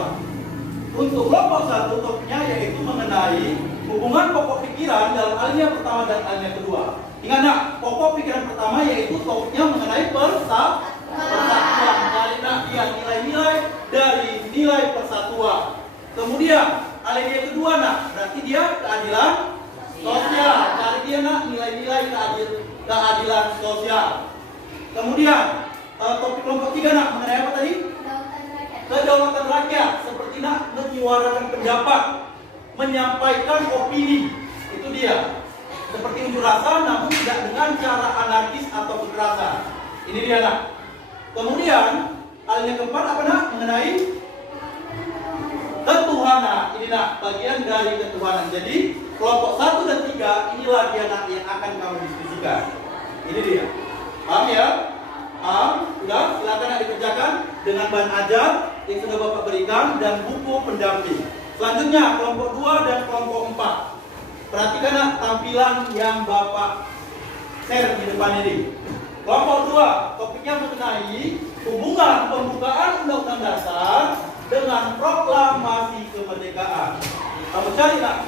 untuk kelompok 1 topiknya yaitu mengenai hubungan pokok pikiran dalam alinea pertama dan alinea kedua. Ingat nak, pokok pikiran pertama yaitu topiknya mengenai persatuan. Cari nak dia nilai-nilai dari nilai persatuan. Kemudian alinea kedua nak, berarti dia keadilan sosial. Cari dia nak nilai-nilai keadilan sosial. Kemudian topik kelompok 3 nak mengenai apa tadi? Kedaulatan rakyat. Seperti nak menyuarakan pendapat, menyampaikan opini. Itu dia. seperti unjuk rasa, namun tidak dengan cara anarkis atau kekerasan. Ini dia nak. Kemudian hal yang keempat apa nak? Mengenai ketuhanan. Ini nak bagian dari ketuhanan. Jadi kelompok 1 dan 3 inilah dia nak yang akan kamu diskusikan. Ini dia. Paham ya? Paham? Sudah? Silakan nak dikerjakan dengan bahan ajar yang sudah Bapak berikan dan buku pendamping. Selanjutnya kelompok 2 dan kelompok 4. Perhatikan nak tampilan yang Bapak share di depan ini. Kelompok 2 topiknya mengenai hubungan pembukaan Undang-Undang Dasar dengan proklamasi kemerdekaan. Kamu cari nak,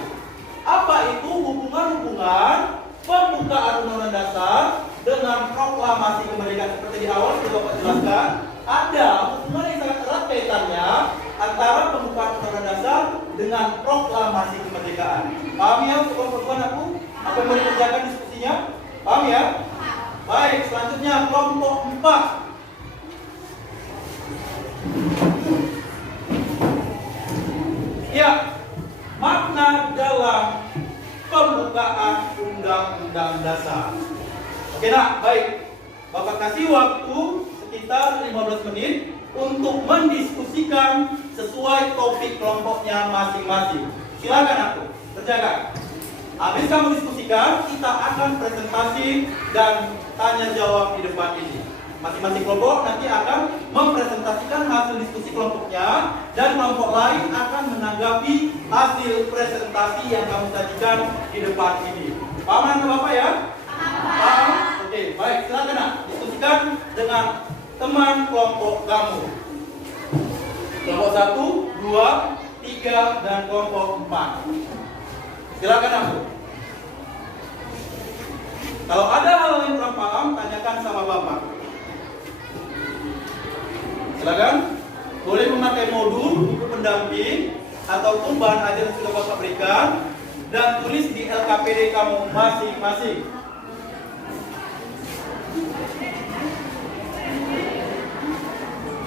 apa itu hubungan-hubungan pembukaan Undang-Undang Dasar dengan proklamasi kemerdekaan? Seperti di awal sudah Bapak jelaskan, ada hubungan yang sangat erat kaitannya antara pembukaan Undang-Undang Dasar dengan proklamasi kemerdekaan. Paham ya untuk kelompok aku? Apa yang mau dikerjakan diskusinya? Paham ya? Baik, selanjutnya kelompok 4. Ya, makna dalam pembukaan Undang-Undang Dasar. Oke nak, baik. Bapak kasih waktu sekitar 15 menit untuk mendiskusikan sesuai topik kelompoknya masing-masing. Silakan aku, kerjakan. Habis kamu diskusikan, kita akan presentasi dan tanya jawab di depan ini. Masing-masing kelompok nanti akan mempresentasikan hasil diskusi kelompoknya dan kelompok lain akan menanggapi hasil presentasi yang kamu sajikan di depan ini. Paham anak Bapak ya? Paham? Oke, baik. Silakan nak diskusikan dengan teman kelompok kamu. Kelompok 1, 2, 3 dan kelompok 4. Silakan aku. Kalau ada hal yang kurang paham, tanyakan sama Bapak. Silakan. Boleh memakai modul, buku pendamping, ataupun bahan ajar yang sudah Bapak berikan dan tulis di LKPD kamu masing-masing.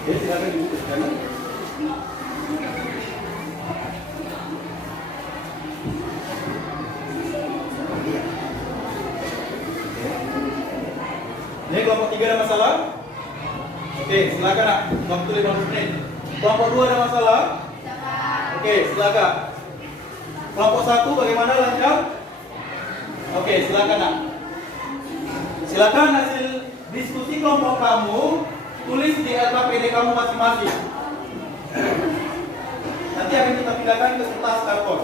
Oke, silakan dibukukan. Ini kelompok 3 ada masalah? Oke, silakan nak. Waktu 15 menit. Kelompok 2 ada masalah? Oke, silakan. Kelompok 1 bagaimana, lancar? Oke, silakan nak. Silakan hasil diskusi kelompok kamu tulis di LKPD kamu masing-masing. Nanti akan kita pindahkan ke kertas karton.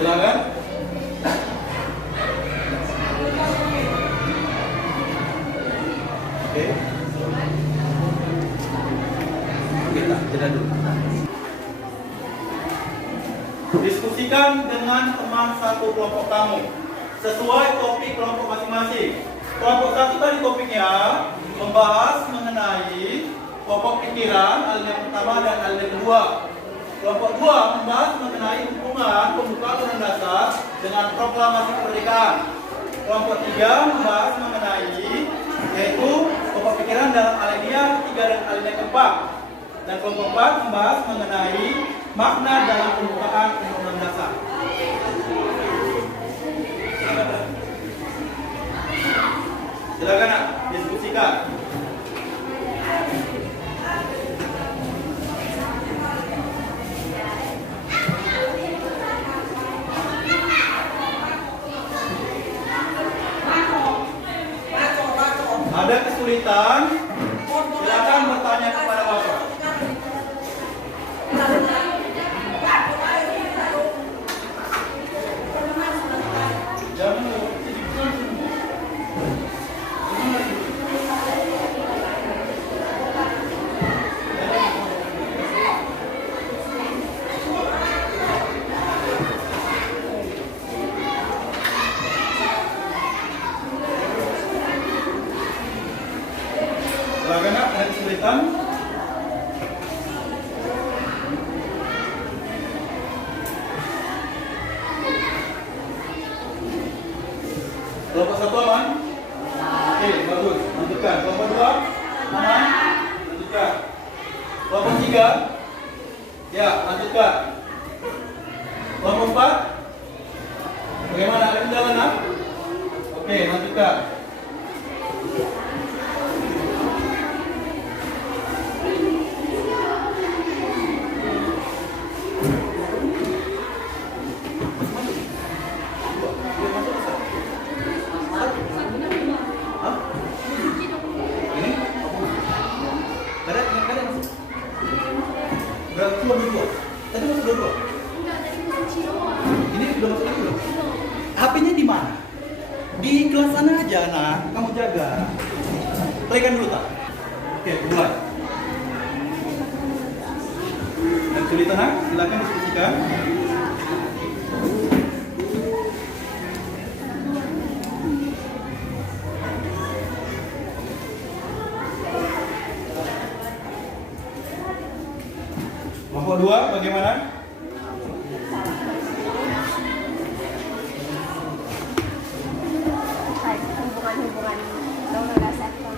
Silakan. Oke. Kita jeda dulu. Diskusikan dengan teman satu kelompok kamu sesuai topik kelompok masing-masing. Kelompok 1 tadi topiknya membahas mengenai pokok pikiran alinea pertama dan alinea kedua. Kelompok 2 membahas mengenai hubungan pembukaan Undang-Undang Dasar dengan proklamasi kemerdekaan. Kelompok 3 membahas mengenai yaitu pokok pikiran dalam alinea ketiga dan alinea keempat. Dan kelompok 4 membahas mengenai makna dalam pembukaan Undang-Undang Dasar. Silakan nak diskusikan. Ada kesulitan, silakan bertanya kepada Bapak. Jangan kesulitan? Kelompok 1 aman? Oke, bagus. Lanjutkan. Kelompok 2 aman? Lanjutkan. Kelompok 3? Ya, lanjutkan. Kelompok 4? Bagaimana? Ada kendala, nak? Oke, lanjutkan. Hah? Ini? Ada masuk? Berarti cuma dua. Tadi masuk dua. Ini sudah masuk lagi belum? HP-nya di mana? Di kelas sana aja, nak. Kamu jaga. Playkan dulu, tak? Oke, mulai. Dan kesulitan, nak? Silakan diskusikan. Kelompok 2 bagaimana? Hubungan-hubungan dalam sektor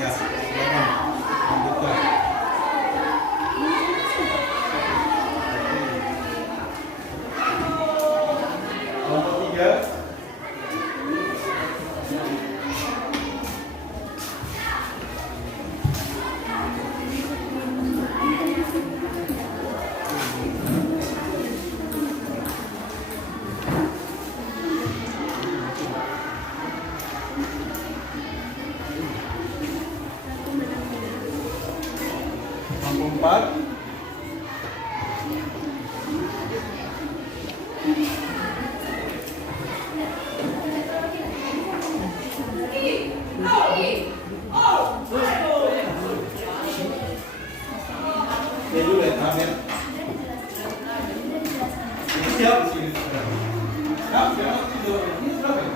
Ya, silakan. Lanjutkan. Kelompok 3. Kelompok 4. Ya dulu ya, Amir. Ini siap sih. Siap, siap. Ini berapa ya?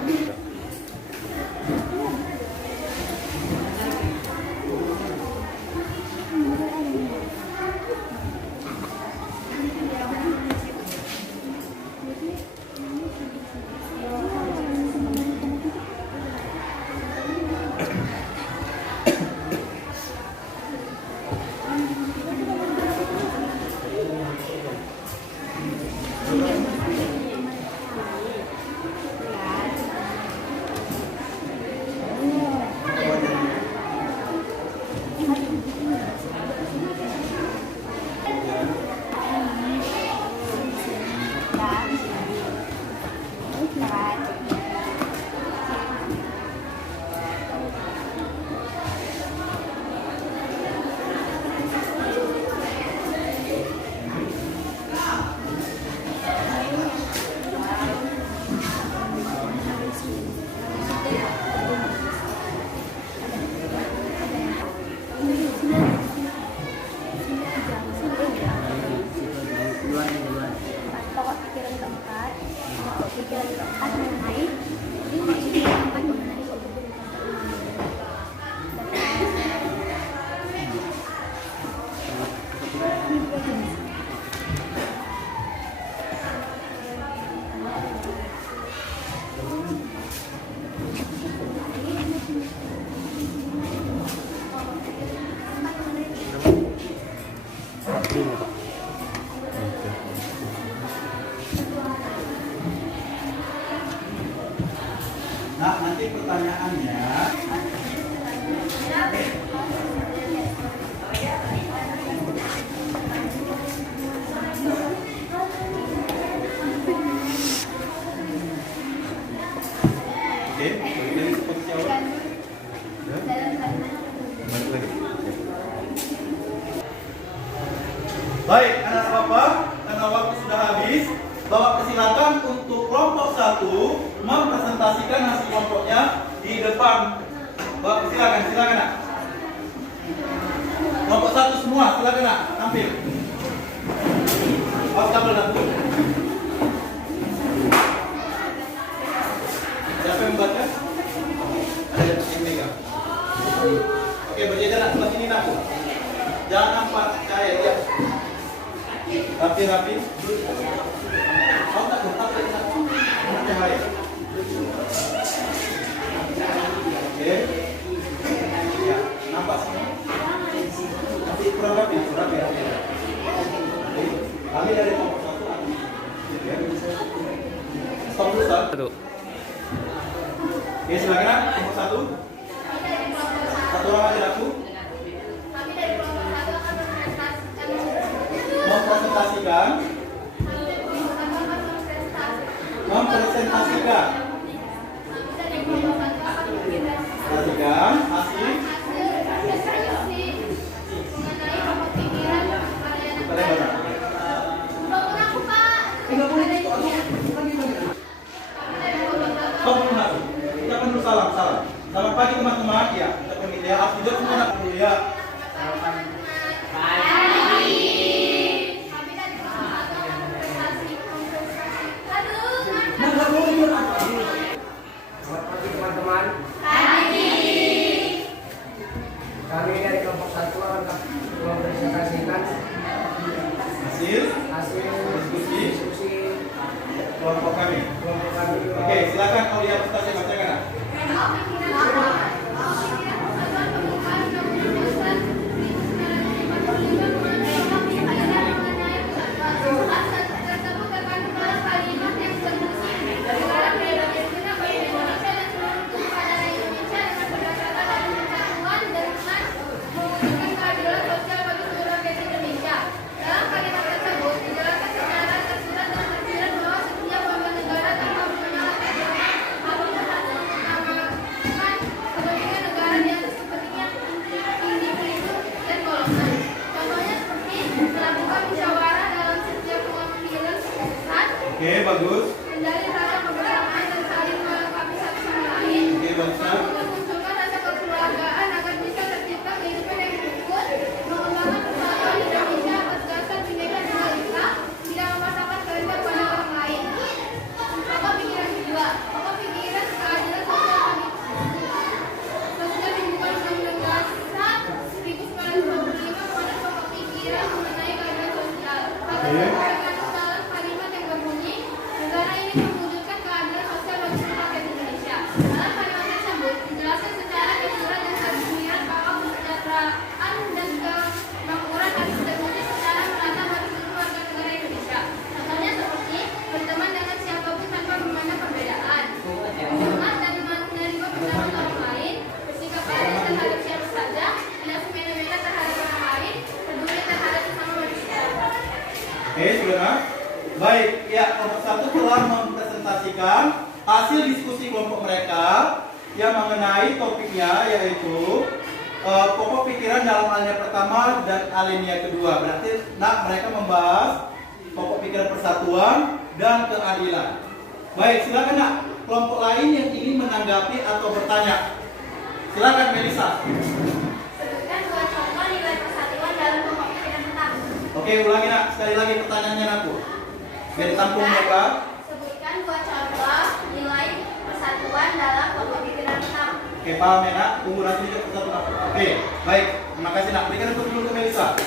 Nah, nanti pertanyaannya oke, jadi seperti awal. Ya? Balik lagi. Baik, anak bapak, karena waktu sudah habis, Bapak persilakan untuk kelompok 1 mempresentasikan hasil kelompoknya di depan. Bapak silakan, silakan nak. Kelompok 1 semua, silakan nak, tampil. Awas kabel nak. Siapa yang membaca? Ada yang megang. Oke, berjajar nak sebelah sini nak. Jangan nampak cahaya ya. Rapi-rapi. Kau tak nampak cahaya. Oke. Ya, nampak semua. Tapi kurang rapi. Kami dari kelompok 1. Ya. Stop dulu, Ustaz. Oke, silakan kelompok 1. Satu orang aja aku. Kami dari kelompok 1 akan Mempresentasikan hasil salam. Selamat pagi teman-teman. Ya, kita permit ya. Asal semua nak dulu ya. Selamat pagi teman-teman. Kami dari kelompok 1 akan mempresentasikan hasil diskusi Kelompok kami. Oke, silakan kau lihat Ustaz yang bacakan. Oke, bagus. Menjadi rasa kebersamaan dan saling melengkapi satu sama lain. Oke, bagus. Memunculkan rasa kekeluargaan agar bisa tercipta kehidupan yang rukun, mengembangkan persatuan Indonesia atas dasar Bhinneka Tunggal Ika, tidak memaksakan kehendak pada orang lain. Pokok pikiran kedua, pokok pikiran keadilan sosial dibuka Undang-Undang Dasar 1945 kepada pokok pikiran mengenai keadilan sosial. Dalam kalimat yang berbunyi, negara ini mewujudkan keadilan sosial bagi seluruh rakyat Indonesia. Dalam kalimat tersebut dijelaskan secara keseluruhan dan keseluruhan bahwa kesejahteraan dan kemakmuran harus terwujud secara merata bagi seluruh warga negara Indonesia. Contohnya seperti berteman dengan siapapun tanpa memandang perbedaan, mendengar dan menerima pendapat orang lain, bersikap adil terhadap siapa saja, tidak semena-mena terhadap orang lain, peduli terhadap sesama manusia. Oke, sudah. Baik, ya kelompok 1 telah mempresentasikan hasil diskusi kelompok mereka yang mengenai topiknya yaitu pokok pikiran dalam alinea pertama dan alinea kedua. Berarti mereka membahas pokok pikiran persatuan dan keadilan. Baik, silakan nak kelompok lain yang ingin menanggapi atau bertanya. Silakan Melisa. Sebutkan dua contoh nilai persatuan dalam pokok pikiran pertama. Oke, ulangi nak sekali lagi pertanyaannya aku. Biar tampung mereka. Sebutkan dua contoh nilai persatuan dalam pokok pikiran pertama. Oke, paham ya nak? Tunggu nanti juga persatuan. Oke, baik. Terima kasih nak. Berikan untuk dulu ke Melisa.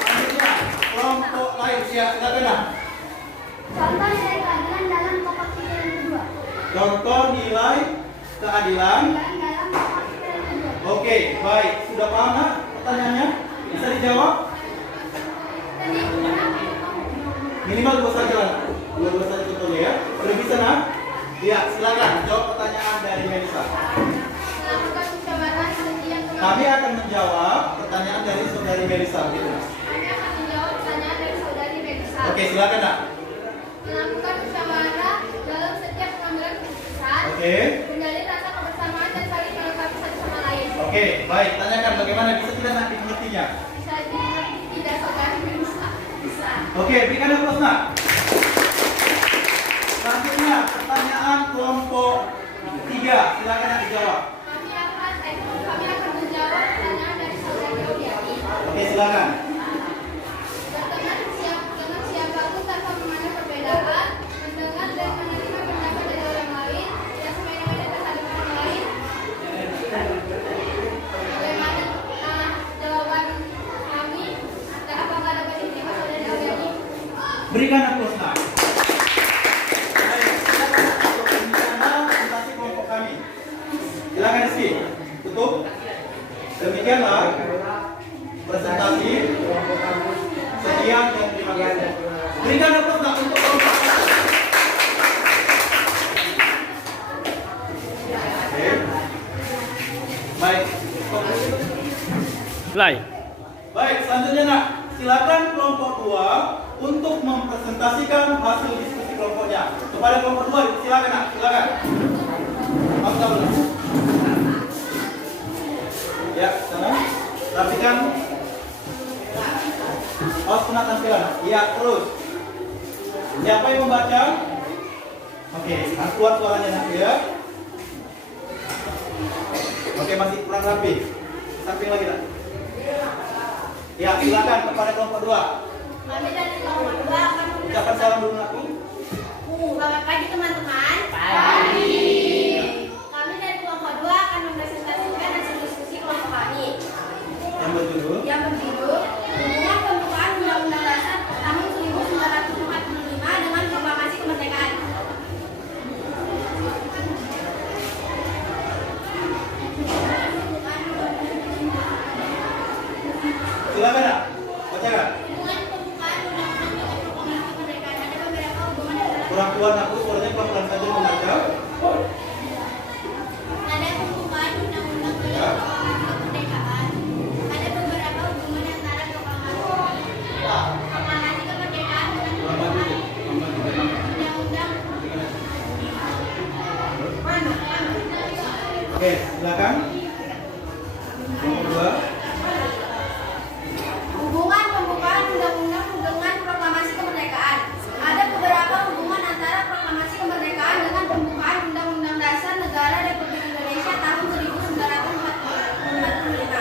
Selanjutnya, kelompok lain. Ya, silakan nak. Contoh nilai keadilan dalam pokok pikiran kedua. Contoh nilai keadilan. Dalam pokok pikiran kedua. Oke, baik. Sudah paham nak pertanyaannya? Bisa dijawab? Tadi berapa? Minimal 2 saja lah. 2 saja contohnya ya. Sudah bisa nak? Ya, silakan jawab pertanyaan dari Melisa. Melakukan musyawarah setiap Kami akan menjawab pertanyaan dari saudari Melisa, gitu. Kami akan menjawab pertanyaan dari saudari Melisa. Oke, silakan nak. Melakukan musyawarah dalam setiap pengambilan keputusan. Oke. Menjalin rasa kebersamaan dan saling melengkapi satu sama lain. Oke, baik. Tanyakan bagaimana bisa tidak nak dimengertinya? Bisa dimengerti tidak saudari Melisa? Bisa. Oke, berikan aplaus nak. Selanjutnya pertanyaan kelompok 3. Silakan nak dijawab. Kami akan menjawab pertanyaan dari saudari Auliati. Oke, silakan. Berteman dengan siapapun tanpa memandang perbedaan, mendengar dan menerima pendapat dari orang lain, tidak semena-mena terhadap orang lain. Mulai. Baik, selanjutnya nak, silakan kelompok 2 untuk mempresentasikan hasil diskusi kelompoknya. Kepada kelompok 2, silakan nak, silakan. Kamu tahu nak? Ya, sana. Rapikan. Awas kena tampilan. Iya, terus. Siapa yang membaca? Oke, kuat suaranya nanti ya. Oke, masih kurang rapi. Samping lagi nak. Ya, silakan kepada kelompok 2. Kami dari kelompok 2 akan Ucapkan salam dulu aku. Selamat pagi teman-teman. Pagi. Kami dari kelompok 2 akan mempresentasikan hasil diskusi kelompok kami Yang berjudul yang berjudul Hubungan Pembukaan Undang-Undang Dasar Tahun 1945 dengan Proklamasi Kemerdekaan. silakan nak. Bacakan. Hubungan pembukaan undang-undang dengan proklamasi kemerdekaan ada beberapa hubungan antara Kurang kuat aku, suaranya pelan-pelan saja membaca. ada pembukaan undang-undang dengan proklamasi kemerdekaan. Ada beberapa hubungan antara proklamasi kemerdekaan dengan Kurang maju, undang-undang. Oke, silakan. Kelompok 2. Hubungan pembukaan undang-undang dengan proklamasi kemerdekaan. Ada beberapa hubungan antara proklamasi kemerdekaan dengan pembukaan Undang-Undang Dasar Negara Republik Indonesia tahun 1945.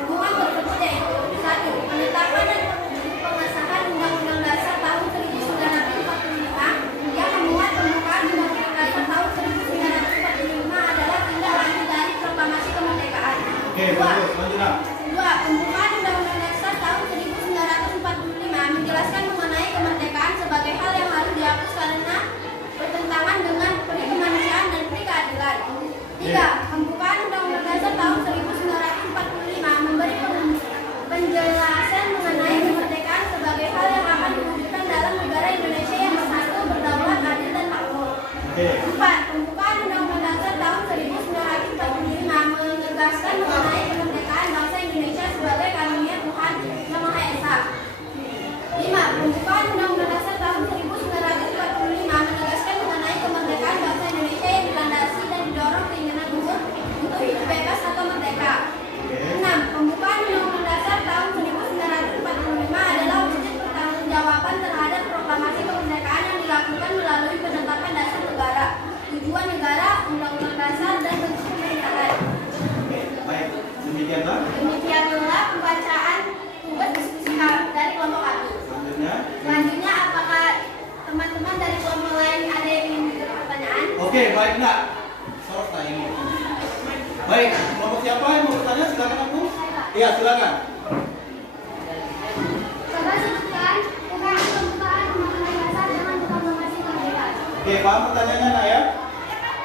Hubungan tersebut yaitu 1. Penetapan dan pengesahan Undang-Undang Dasar tahun 1945 yang memuat pembukaan Undang-Undang Dasar tahun 1945 adalah tindak lanjut dari proklamasi kemerdekaan. Oke, bagus. Lanjut nak. 2. Pembukaan Undang-Undang Dasar tahun 1945 menjelaskan mengenai kemerdekaan sebagai hal yang harus dihapus karena bertentangan dengan peri kemanusiaan dan peri keadilan. 3. Pembukaan Undang-Undang Dasar tahun 1945 memberi penjelasan mengenai kemerdekaan sebagai hal yang akan diwujudkan dalam negara Indonesia yang bersatu, berdaulat, adil, dan makmur. Oke. 4. Pembukaan Undang-Undang Dasar tahun 1945 menegaskan mengenai kemerdekaan bangsa Indonesia sebagai karunia Tuhan Yang Maha Esa. 5. Pembukaan Undang-Undang Dasar tahun 1945 menegaskan mengenai kemerdekaan bangsa Indonesia yang dilandasi dan didorong keinginan luhur untuk hidup bebas atau merdeka. 6. Pembukaan Undang-Undang Dasar tahun 1945 adalah wujud pertanggungjawaban terhadap proklamasi kemerdekaan yang dilakukan melalui penetapan dasar negara, tujuan negara, Undang-Undang Dasar, dan bentuk pemerintahan. Oke, baik. Demikianlah. Demikianlah pembacaan tugas diskusi dari kelompok kami. Selanjutnya. Selanjutnya, apakah teman-teman dari kelompok lain ada yang ingin bertanyaan? Oke, baik nak. Sorot tak ini. Baik, kelompok siapa yang mau bertanya? Silakan aku. Iya, silakan. Coba sebutkan tentang pembukaan Undang-Undang Dasar dengan proklamasi kemerdekaan. Oke, paham pertanyaannya nak ya?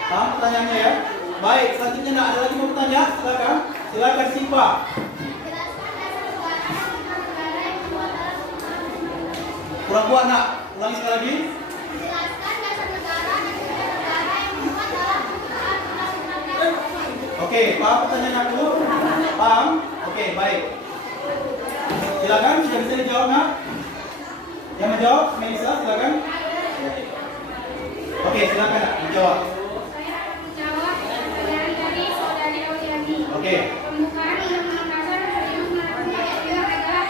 Paham pertanyaannya ya? Baik, selanjutnya nak ada lagi mau bertanya? Silakan. Silakan Sipa. Jelaskan dasar negara yang negara yang dibuat dalam Kurang kuat nak. Ulangi sekali lagi. Jelaskan dasar negara dan negara yang dibuat dalam pembukaan Undang-Undang Dasar. Oke, paham pertanyaan aku? Paham? Oke, baik. Silakan, sudah bisa dijawab nak? Yang menjawab, Melisa, silakan. Oke, silakan nak, dijawab. Saya menjawab pertanyaan dari saudari Auliani. Oke. Pembukaan Undang-Undang Dasar 1945 adalah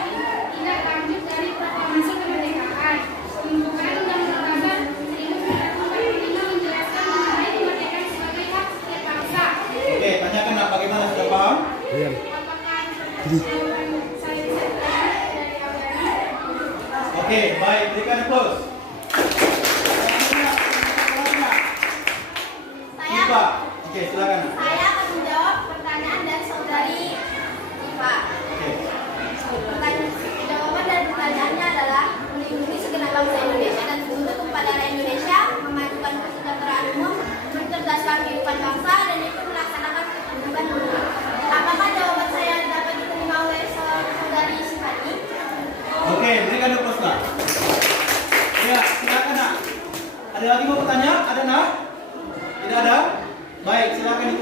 tindak lanjut dari proklamasi kemerdekaan. Pembukaan Undang-Undang Dasar 1945 menjelaskan mengenai kemerdekaan sebagai hak setiap bangsa. Oke, tanyakan nak bagaimana sudah paham? Apakah jawaban saya bisa jawab dari Auliani? Oke, baik, berikan applause. Sipa. Oke, silakan nak. Saya akan menjawab pertanyaan dari saudari Iva. Oke. Jawaban dari pertanyaannya adalah melindungi segenap bangsa Indonesia dan seluruh tumpah darah Indonesia, memajukan kesejahteraan umum, mencerdaskan kehidupan bangsa, dan itu melaksanakan kehidupan dunia. Apakah jawaban saya dapat diterima oleh saudari Sifani? Oke, berikan applause nak. Ya, silakan nak. Ada lagi mau bertanya? Ada nak? Tidak ada? Baik, silakan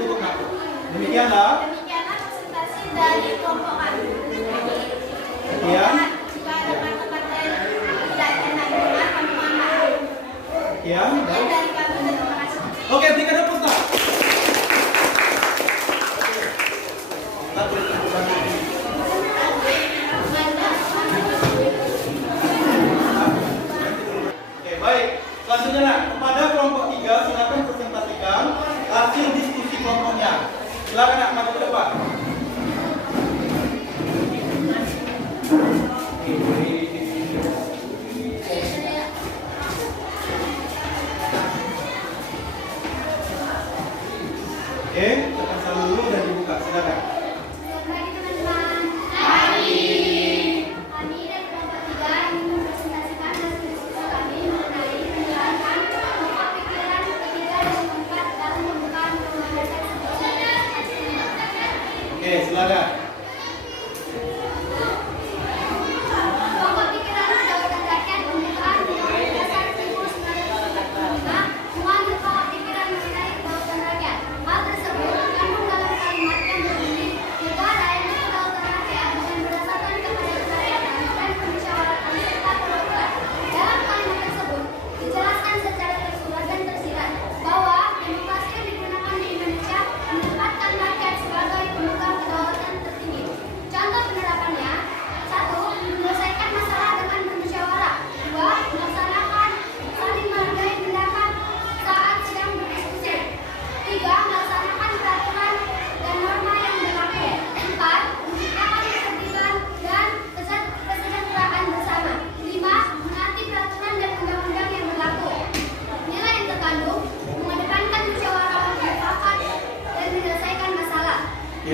silakan nak maju ke depan. Oke, tekan saldo dulu dan dibuka. Silakan. Selamat pagi teman-teman. Pagi. Kami dari kelompok 3 ingin mempresentasikan hasil diskusi kami mengenai penjelasan pokok pikiran ketiga dan keempat dalam pembukaan Undang-Undang Dasar 1945. Oke, silakan. Pokok pikiran Kedaulatan Rakyat pembukaan Undang-Undang Dasar 1945 mengandung pokok pikiran mengenai kedaulatan rakyat. Hal tersebut terkandung dalam kalimat yang berbunyi negara yang berkedaulatan rakyat dan berdasarkan kepada kerakyatan dan permusyawaratan serta perwakilan. Dalam kalimat tersebut dijelaskan secara tersurat dan tersirat bahwa demokrasi yang digunakan di Indonesia menempatkan rakyat sebagai pemegang kedaulatan tertinggi. Contoh penerapannya: 1. Menyelesaikan masalah dengan bermusyawarah. 2. Melaksanakan saling menghargai pendapat saat sedang berdiskusi. 3. Melaksanakan peraturan dan norma yang berlaku. 4. Menciptakan ketertiban dan kesejahteraan bersama. 5. Menaati peraturan dan undang-undang yang berlaku. Nilai yang terkandung: mengedepankan musyawarah mufakat dan menyelesaikan masalah. 2.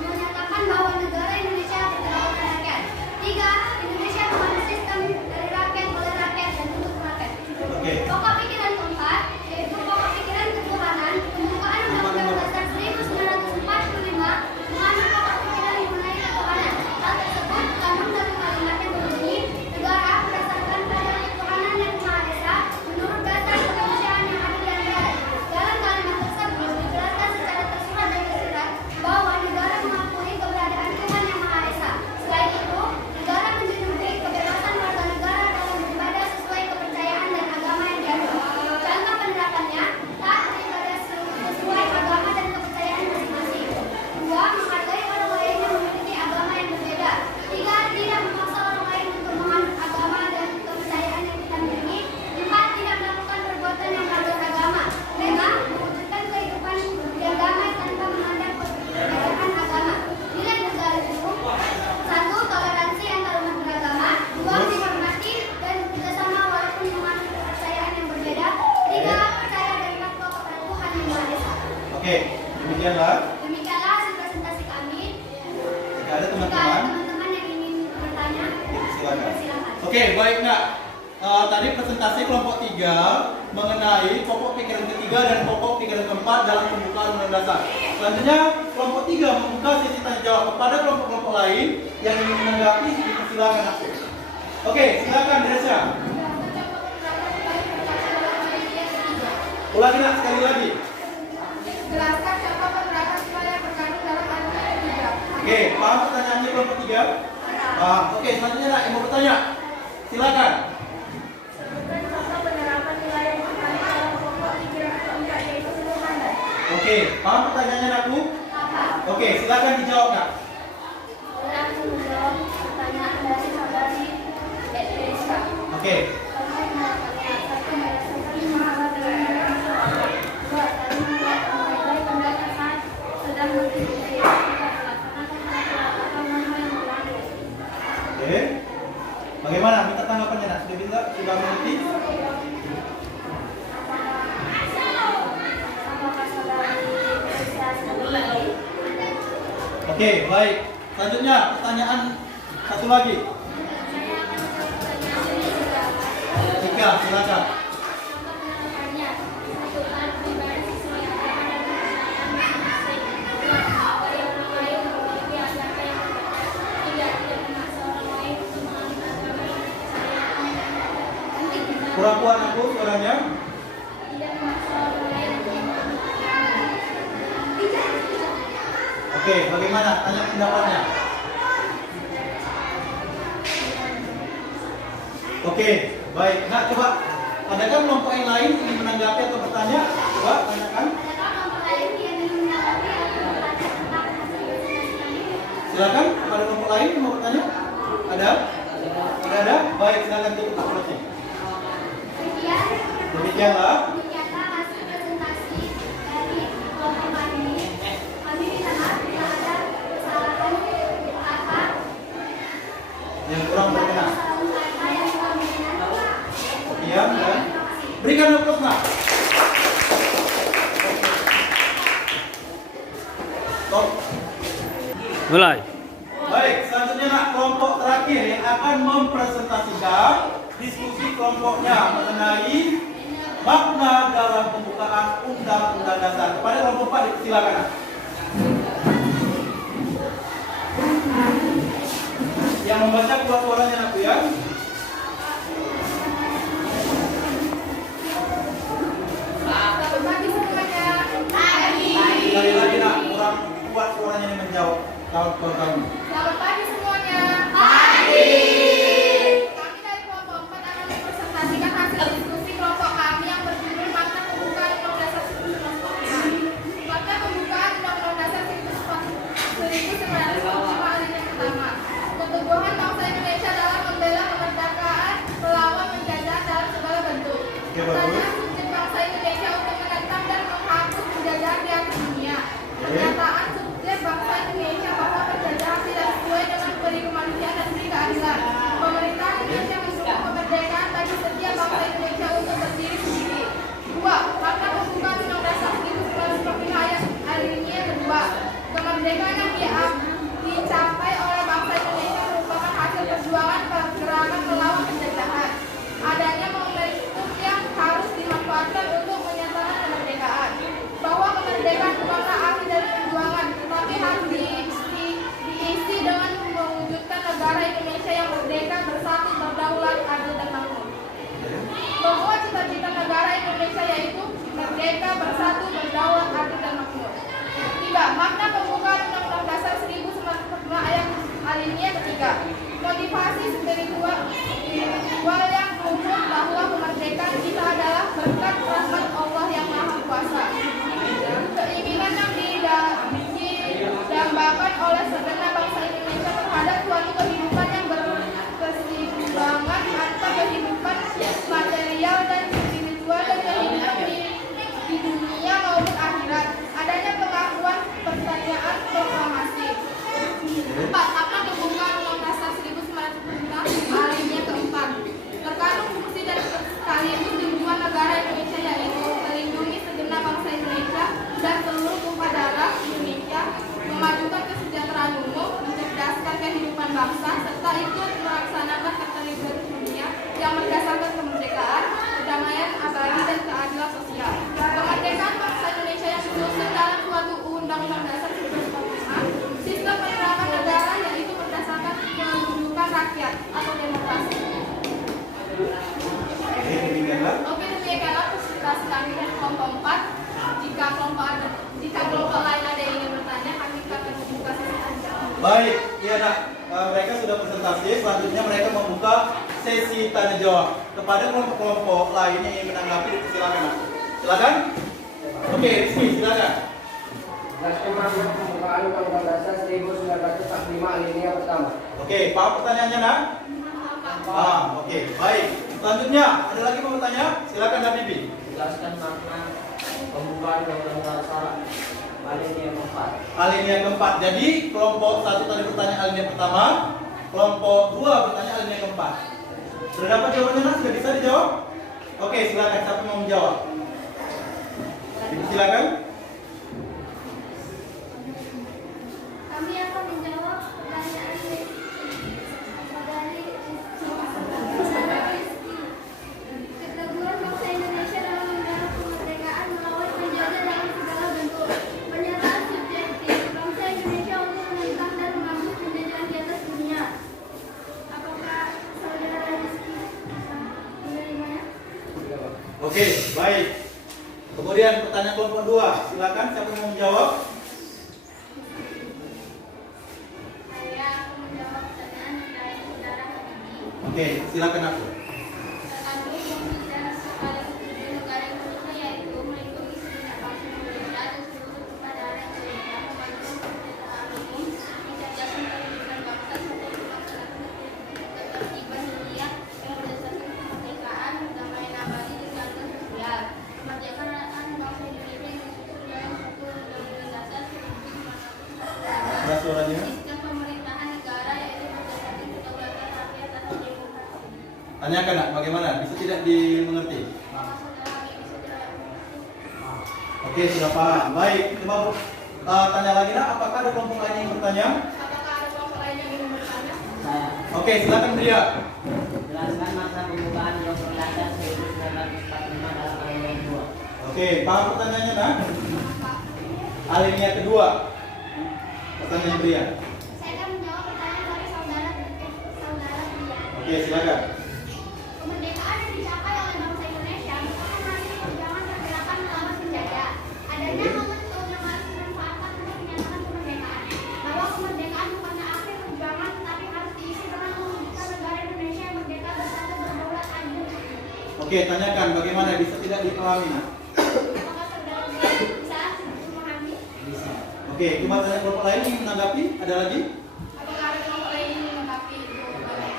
Menyatakan bahwa negara Indonesia berkedaulatan rakyat. 3. Indonesia menganut sistem dari rakyat, oleh rakyat, dan untuk rakyat. Oke. Pokok pikiran keempat yaitu pokok pikiran ketuhanan. Pembukaan Undang-Undang Dasar 1945 mengandung pokok pikiran mengenai ketuhanan. Hal tersebut terkandung dalam kalimat yang berbunyi negara berdasarkan pada ketuhanan yang Maha Esa menurut dasar kemanusiaan yang adil dan beradab. Dalam kalimat tersebut dijelaskan secara tersurat dan tersirat bahwa negara mengakui keberadaan Tuhan yang Maha Esa. Selain itu, negara menjunjung kebebasan warga negara dalam beribadah sesuai kepercayaan dan agama yang dianut. Contoh penerapannya: taat beribadah sesuai agama dan kepercayaan masing-masing. 2. Menghargai orang lain yang memiliki agama yang berbeda. 3. Tidak memaksa orang lain untuk menganut agama dan kepercayaan yang kita miliki. 4. Tidak melakukan perbuatan yang melanggar agama. 5. Mewujudkan kehidupan yang damai tanpa memandang perbedaan agama. Nilai negara itu: 1. Toleransi antar umat beragama. 2. Menghormati dan bekerjasama walaupun menganut kepercayaan yang berbeda. 3. Percaya dan takwa kepada Tuhan yang Maha Esa. Oke, demikianlah. Demikianlah hasil presentasi kami. Jika ada Jika ada teman-teman, teman-teman yang ingin bertanya, silakan. silakan. Oke, baik nak. Tadi presentasi kelompok 3 mengenai pokok pikiran ketiga dan pokok pikiran keempat dalam pembukaan Undang Dasar. Selanjutnya kelompok 3 membuka sesi tanya jawab kepada kelompok-kelompok lain yang ingin menanggapi. Silakan aku. Oke, silakan Dresya. Ulangi nak sekali lagi. Jelaskan contoh beberapa sila yang terkandung dalam kalimat ketiga. Oke, paham pertanyaannya kelompok 3? Paham. Oke, selanjutnya nak yang mau bertanya. Silakan. Sebutkan contoh penerapan nilai yang terkandung dalam pokok pikiran keempat yaitu ketuhanan. Oke, paham pertanyaannya aku? Oke, silakan dijawab nak. Saya akan menjawab pertanyaan dari saudari Edresa. Oke. Contoh penerapannya: 1. Menyelesaikan masalah dengan bermusyawarah. 2. Saling menghargai pendapat saat sedang berdiskusi. 3. Melaksanakan peraturan atau norma yang berlaku. Oke. Bagaimana? Minta tanggapannya nak. Sudah bisa? Sudah mengerti? Apakah saudari Edresa setuju? Oke, baik. Selanjutnya pertanyaan satu lagi. Saya akan menjawab pertanyaan dari saudara. Jika, silakan. Contoh penerapannya: 1. Taat beribadah sesuai agama dan kepercayaan masing-masing. 2. Menghargai orang lain yang memiliki agama yang berbeda. 3. Tidak memaksa orang lain untuk menganut agama yang dipercayaan. Kurang kuat aku suaranya. Tidak memaksa orang lain untuk menganut agama. Oke, bagaimana? Tanya pendapatnya. Oke, baik. Nak coba. Adakah kelompok yang lain ingin menanggapi atau bertanya? Coba tanyakan. Adakah kelompok lain yang ingin menanggapi atau bertanya tentang hasil presentasi kami? Silakan. Ada kelompok lain yang mau bertanya? Ada? Tidak ada? Baik, silakan tutup akurasi. Demikianlah Demikianlah hasil presentasi dari kelompok kami. Mulai. Baik, selanjutnya nak kelompok terakhir yang akan mempresentasikan diskusi kelompoknya mengenai makna dalam pembukaan Undang-Undang Dasar. Kepada kelompok 4 dipersilakan. Nak. Yang membaca keluar suaranya nak ya. Selamat pagi semuanya. Pagi. Sekali lagi nak, kurang kuat suaranya yang menjawab kawan-kawan. Selamat pagi semuanya. Pagi. Kami dari kelompok 4 akan mempresentasikan hasil diskusi kelompok kami yang berjudul Makna Pembukaan Undang-Undang Dasar 1945. Makna Pembukaan Undang-Undang Dasar 1945 alinea pertama. Keteguhan bangsa Indonesia dalam membela kemerdekaan melawan penjajahan dalam segala bentuk. Pertanyaan subjek bangsa Indonesia untuk menentang dan menghapus penjajahan di atas dunia. Pernyataan subjek bangsa Indonesia bahwa penjajahan tidak sesuai dengan peri kemanusiaan dan peri keadilan. Pemerintah Indonesia mendukung kemerdekaan bagi setiap bangsa Indonesia untuk berdiri sendiri. 2. Makna pembukaan Undang-Undang Dasar 1945 ayat alinea kedua. Kemerdekaan yang dicapai oleh bangsa Indonesia merupakan hasil perjuangan pergerakan melawan penjajahan. Adanya momentum yang harus dimanfaatkan untuk menyatakan kemerdekaan. Bahwa kemerdekaan bukanlah akhir dari perjuangan, tetapi harus diisi dengan mewujudkan negara Indonesia yang merdeka, bersatu, berdaulat, adil, dan makmur. Bahwa cita-cita negara Indonesia yaitu merdeka, bersatu, berdaulat, adil, dan makmur. 3. Makna pembukaan Undang-Undang Dasar 1945 ayat alinea ketiga. Motivasi spiritual yang umum bahwa kemerdekaan kita adalah berkat rahmat Allah yang Maha Kuasa. Keinginan yang didambakan oleh segenap bangsa Indonesia terhadap suatu kehidupan yang berkeseimbangan antara kehidupan material dan spiritual dan kehidupan di dunia maupun akhirat. Adanya pengakuan pertanyaan proklamasi. 4. Makna pembukaan Undang-Undang Dasar 1945 alinea keempat. Terkandung fungsi dan sekaligus tujuan negara Indonesia yaitu melindungi segenap bangsa Indonesia dan seluruh tumpah darah Indonesia, memajukan kesejahteraan umum, mencerdaskan kehidupan bangsa, serta ikut melaksanakan keterlibatan dunia yang berdasarkan kemerdekaan, kedamaian abadi dan keadilan sosial. Kemerdekaan bangsa Indonesia yang disusun dalam suatu Undang-Undang Dasar 1945, sistem penerangan negara yaitu berdasarkan kedudukan rakyat atau demokrasi. Oke, demikianlah presentasi kami dari kelompok 4. Jika kelompok lain ada yang ingin bertanya, kami akan membuka sesi tanya. Baik, ya nak, mereka sudah presentasi. Selanjutnya mereka membuka sesi tanya jawab. Kepada kelompok-kelompok lain yang ingin menanggapi, silakan. Nak. Silakan. Oke, Rizky, silakan. Jelaskan makna pembukaan Undang-Undang Dasar 1945 alinea pertama. Oke, paham pertanyaannya nak? Paham. Oke, baik. Selanjutnya, ada lagi mau bertanya? Silakan Nabi. Jelaskan makna pembukaan Undang-Undang Dasar alinea keempat. Alinea keempat. Jadi kelompok 1 tadi bertanya alinea pertama, kelompok 2 bertanya alinea keempat. Sudah dapat jawabannya nak? Sudah bisa dijawab? Oke, silakan. Siapa mau menjawab? Silakan. Kami akan menjawab pertanyaan dari keteguhan bangsa Indonesia dalam membela kemerdekaan melawan penjajah dalam segala bentuk. Pernyataan subjektif bangsa Indonesia untuk menentang dan menghapus penjajahan di atas dunia. Apakah saudara Rizky menerimanya? Oke, baik. Kemudian pertanyaan kelompok 2. Silakan siapa mau menjawab? Saya akan menjawab pertanyaan dari saudara Habibie. Oke, silakan aku. Terkandung fungsi dan sekaligus tujuan negara Indonesia yaitu melindungi segenap bangsa Indonesia dan seluruh tumpah darah Indonesia, memajukan kesejahteraan umum, mencerdaskan kehidupan bangsa serta melaksanakan ketertiban dunia yang berdasarkan kemerdekaan, kedamaian abadi dan keadilan sosial. Kemerdekaan bangsa Indonesia yang disusun dalam suatu Undang-Undang Dasar 1945. Ada suaranya? Sistem pemerintahan negara yaitu berdasarkan kedaulatan rakyat dan demokrasi. Tanyakan nak, bagaimana? Bisa tidak dimengerti? Apakah saudara Habibie sudah Oke, sudah paham. Baik, coba tanya lagi nak, apakah ada kelompok lain yang bertanya? Saya. Oke, silakan Bria. Jelaskan masa pembukaan Undang-Undang Dasar 1945 dalam alinea 2. Oke, paham pertanyaannya nak? Alinea kedua. Pertanyaan Bria. Saya akan menjawab pertanyaan dari saudara Brian. Oke, silakan. Kemerdekaan yang dicapai oleh bangsa Indonesia merupakan hasil perjuangan pergerakan melawan penjajah. Adanya momentum yang harus dimanfaatkan untuk menyatakan kemerdekaan. Bahwa kemerdekaan bukanlah akhir perjuangan, tetapi harus diisi dengan mewujudkan negara Indonesia yang merdeka, bersatu, berdaulat, adil. Oke, tanyakan bagaimana bisa tidak dipahami nak? Apakah saudara Brian bisa memahami? Bisa. Oke, cuma tanya kelompok lain yang menanggapi? Ada lagi? Apakah ada kelompok lain yang melengkapi jawabannya?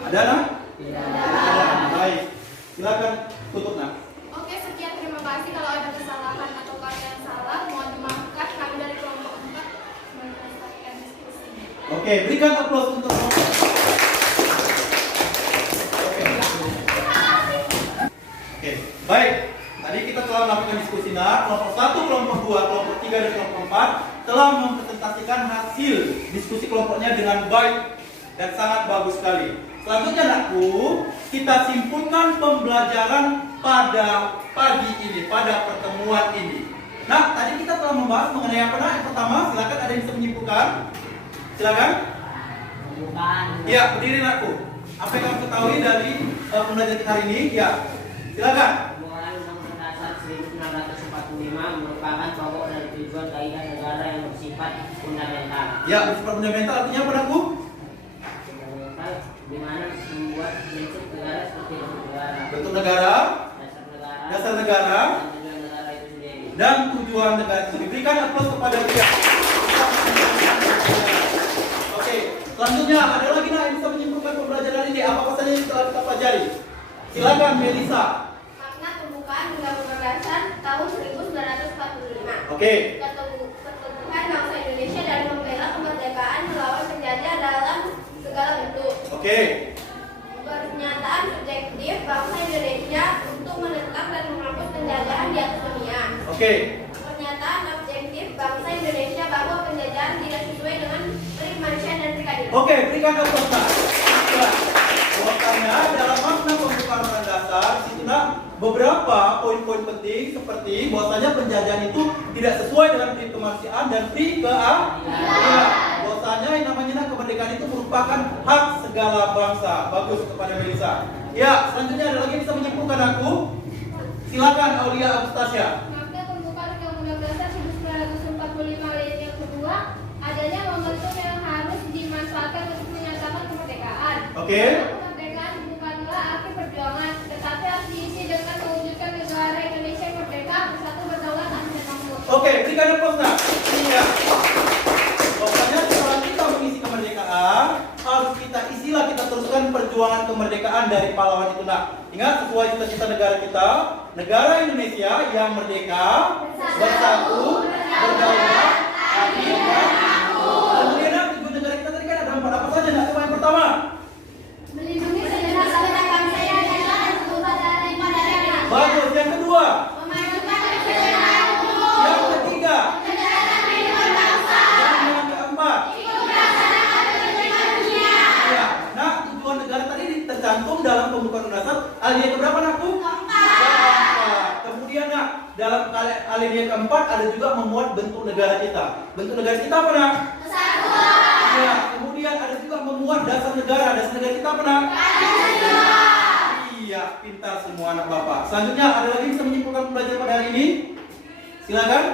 Ada nak? Tidak. Ada. Baik. Silakan tutup nak. Oke, sekian, terima kasih. Kalau ada kesalahan atau kata yang salah, mohon dimaafkan. Kami dari kelompok 4 menyelesaikan diskusinya. Oke, berikan aplaus untuk kelompok. Oke, baik. Tadi kita telah melakukan diskusi nak. Kelompok 1, kelompok 2, kelompok 3, dan kelompok 4 telah mempresentasikan hasil diskusi kelompoknya dengan baik dan sangat bagus sekali. Selanjutnya nakku, kita simpulkan pembelajaran pada pagi ini, pada pertemuan ini. Nah, tadi kita telah membahas mengenai apa nak? Yang pertama, silakan ada yang bisa menyimpulkan. Silakan. Pembukaan. Ya, berdiri nakku. Apa yang kamu ketahui dari pembelajaran kita hari ini? Ya, silakan. Pembukaan Undang-Undang Dasar 1945 merupakan pokok dan tujuan kaidah negara yang bersifat fundamental. Ya, bersifat fundamental artinya apa nakku? Fundamental di mana membuat prinsip negara seperti negara, Bentuk negara, dasar negara, dasar negara, dan tujuan negara itu sendiri. dan tujuan negara itu. Diberikan aplaus kepada dia. Oke, selanjutnya ada lagi nak yang bisa menyimpulkan pembelajaran ini. Apa saja yang telah kita pelajari? Silakan Melisa. Makna pembukaan Undang-Undang Dasar tahun 1945. Oke. Pertumbuhan bangsa Indonesia dan membela kemerdekaan melawan penjajah dalam segala bentuk. Oke. Pernyataan subjektif bangsa Indonesia untuk menentang dan menghapus penjajahan di atas dunia. Oke. Pernyataan objektif bangsa Indonesia bahwa penjajahan tidak sesuai dengan kemanusiaan dan keadilan. Oke, berikan aplaus nak. Ya. Bahwasanya dalam makna pembukaan Undang-Undang Dasar itu nak beberapa poin-poin penting seperti bahwasanya penjajahan itu tidak sesuai dengan prinsip kemanusiaan dan prinsip keadilan. Bahwasanya yang namanya nak kemerdekaan itu merupakan hak segala bangsa. Bagus kepada Melisa. Ya, selanjutnya ada lagi yang bisa menyimpulkan aku. Silakan Aulia Agustasia. Makna pembukaan Undang-Undang Dasar 1945 yang kedua adanya momentum yang harus dimanfaatkan untuk menyatakan kemerdekaan. Oke. Kemerdekaan bukanlah akhir perjuangan, tetapi harus diisi dengan mewujudkan negara Indonesia yang merdeka, bersatu, berdaulat, adil, dan makmur. Oke, berikan aplaus nak. Iya. Bahwasanya setelah kita mengisi kemerdekaan, harus kita isilah, kita teruskan perjuangan kemerdekaan dari pahlawan itu nak. Ingat sesuai cita-cita negara kita, negara Indonesia yang merdeka, bersatu, berdaulat, adil, dan makmur. Kemudian nak, tujuan negara kita tadi kan ada 4 apa saja nak? Coba yang pertama. Melindungi segenap bangsa Indonesia dan seluruh dari negara. Bagus. Yang kedua. Memajukan kesejahteraan umum. Yang ketiga. Menjalankan kehidupan bangsa. Dan yang keempat. Ikut melaksanakan kepentingan dunia. Ya, nah tujuan negara tadi tercantum dalam pembukaan Undang-Undang Dasar alinea keberapa nakku? Keempat. Kemudian nak dalam alinea keempat ada juga memuat bentuk negara kita. Bentuk negara kita apa nak? Kesatuan. Ya, kemudian ada juga memuat dasar negara. Dasar negara kita apa nak? Iya, pintar semua anak bapak. Selanjutnya ada lagi yang bisa menyimpulkan pembelajaran pada hari ini? Silakan.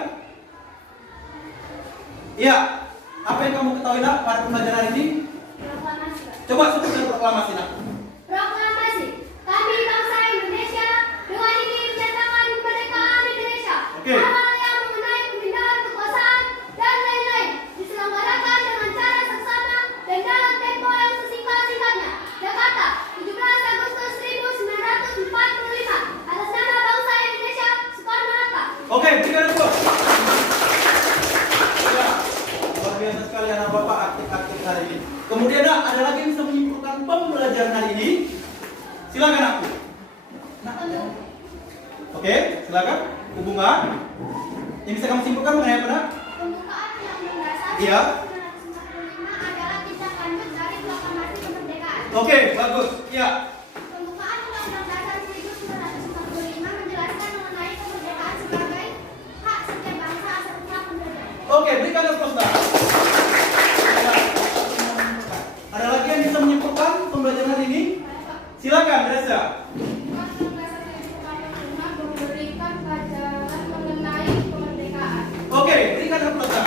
Iya, apa yang kamu ketahui nak pada pembelajaran hari ini? Proklamasi. Coba sebutkan proklamasi nak. Proklamasi. Kami bangsa Indonesia dengan ini menyatakan kemerdekaan Indonesia. Oke. Hal yang mengenai pemindahan kekuasaan dan lain-lain diselenggarakan dengan cara seksama dan dalam tempo yang sesingkat-singkatnya. Jakarta, 17 Agustus 1945. Atas nama bangsa Indonesia, Soekarno-Hatta. Oke, berikan aplaus. Ya, luar biasa sekali anak bapak aktif-aktif hari ini. Kemudian ada lagi yang bisa menyimpulkan pembelajaran hari ini. Silakan aku. Nah, oke, silakan. Hubungan. Yang bisa kamu simpulkan mengenai apa nak? Pembukaan Undang-Undang Dasar Iya. 1945 adalah tindak lanjut Oke, bagus. Ya. Pembukaan Undang-Undang Dasar 1945 menjelaskan mengenai kemerdekaan sebagai hak setiap bangsa asal usaha penjajah. Oke, berikan applause nah. Ada lagi yang bisa menyimpulkan pembelajaran hari ini? Silakan, Reza. Undang-Undang Dasar 1945 memberikan pelajaran mengenai kemerdekaan. Oke, berikan applause nah.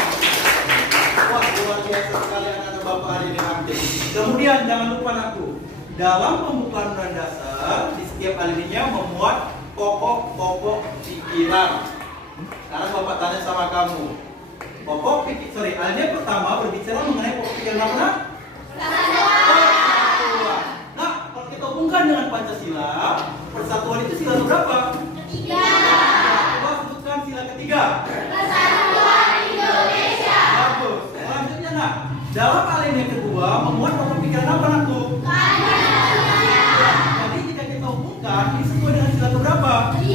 Wah, luar biasa sekali anak-anak Bapak hari ini nanti. Kemudian jangan lupa aku, dalam pembukaan undang dasar di setiap alinea memuat pokok-pokok pikiran. Sekarang Bapak tanya sama kamu, alinea pertama berbicara mengenai pokok pikiran apa? Persatuan. Nah, kalau kita hubungkan dengan Pancasila, persatuan itu sila berapa? Ketiga. Coba sebutkan sila ketiga. Persatuan Indonesia. Bagus. Selanjutnya nak, dalam alinea kedua memuat pokok pikiran apa nakku? Jadi jika kita hubungkan, ini sesuai dengan sila keberapa? 5.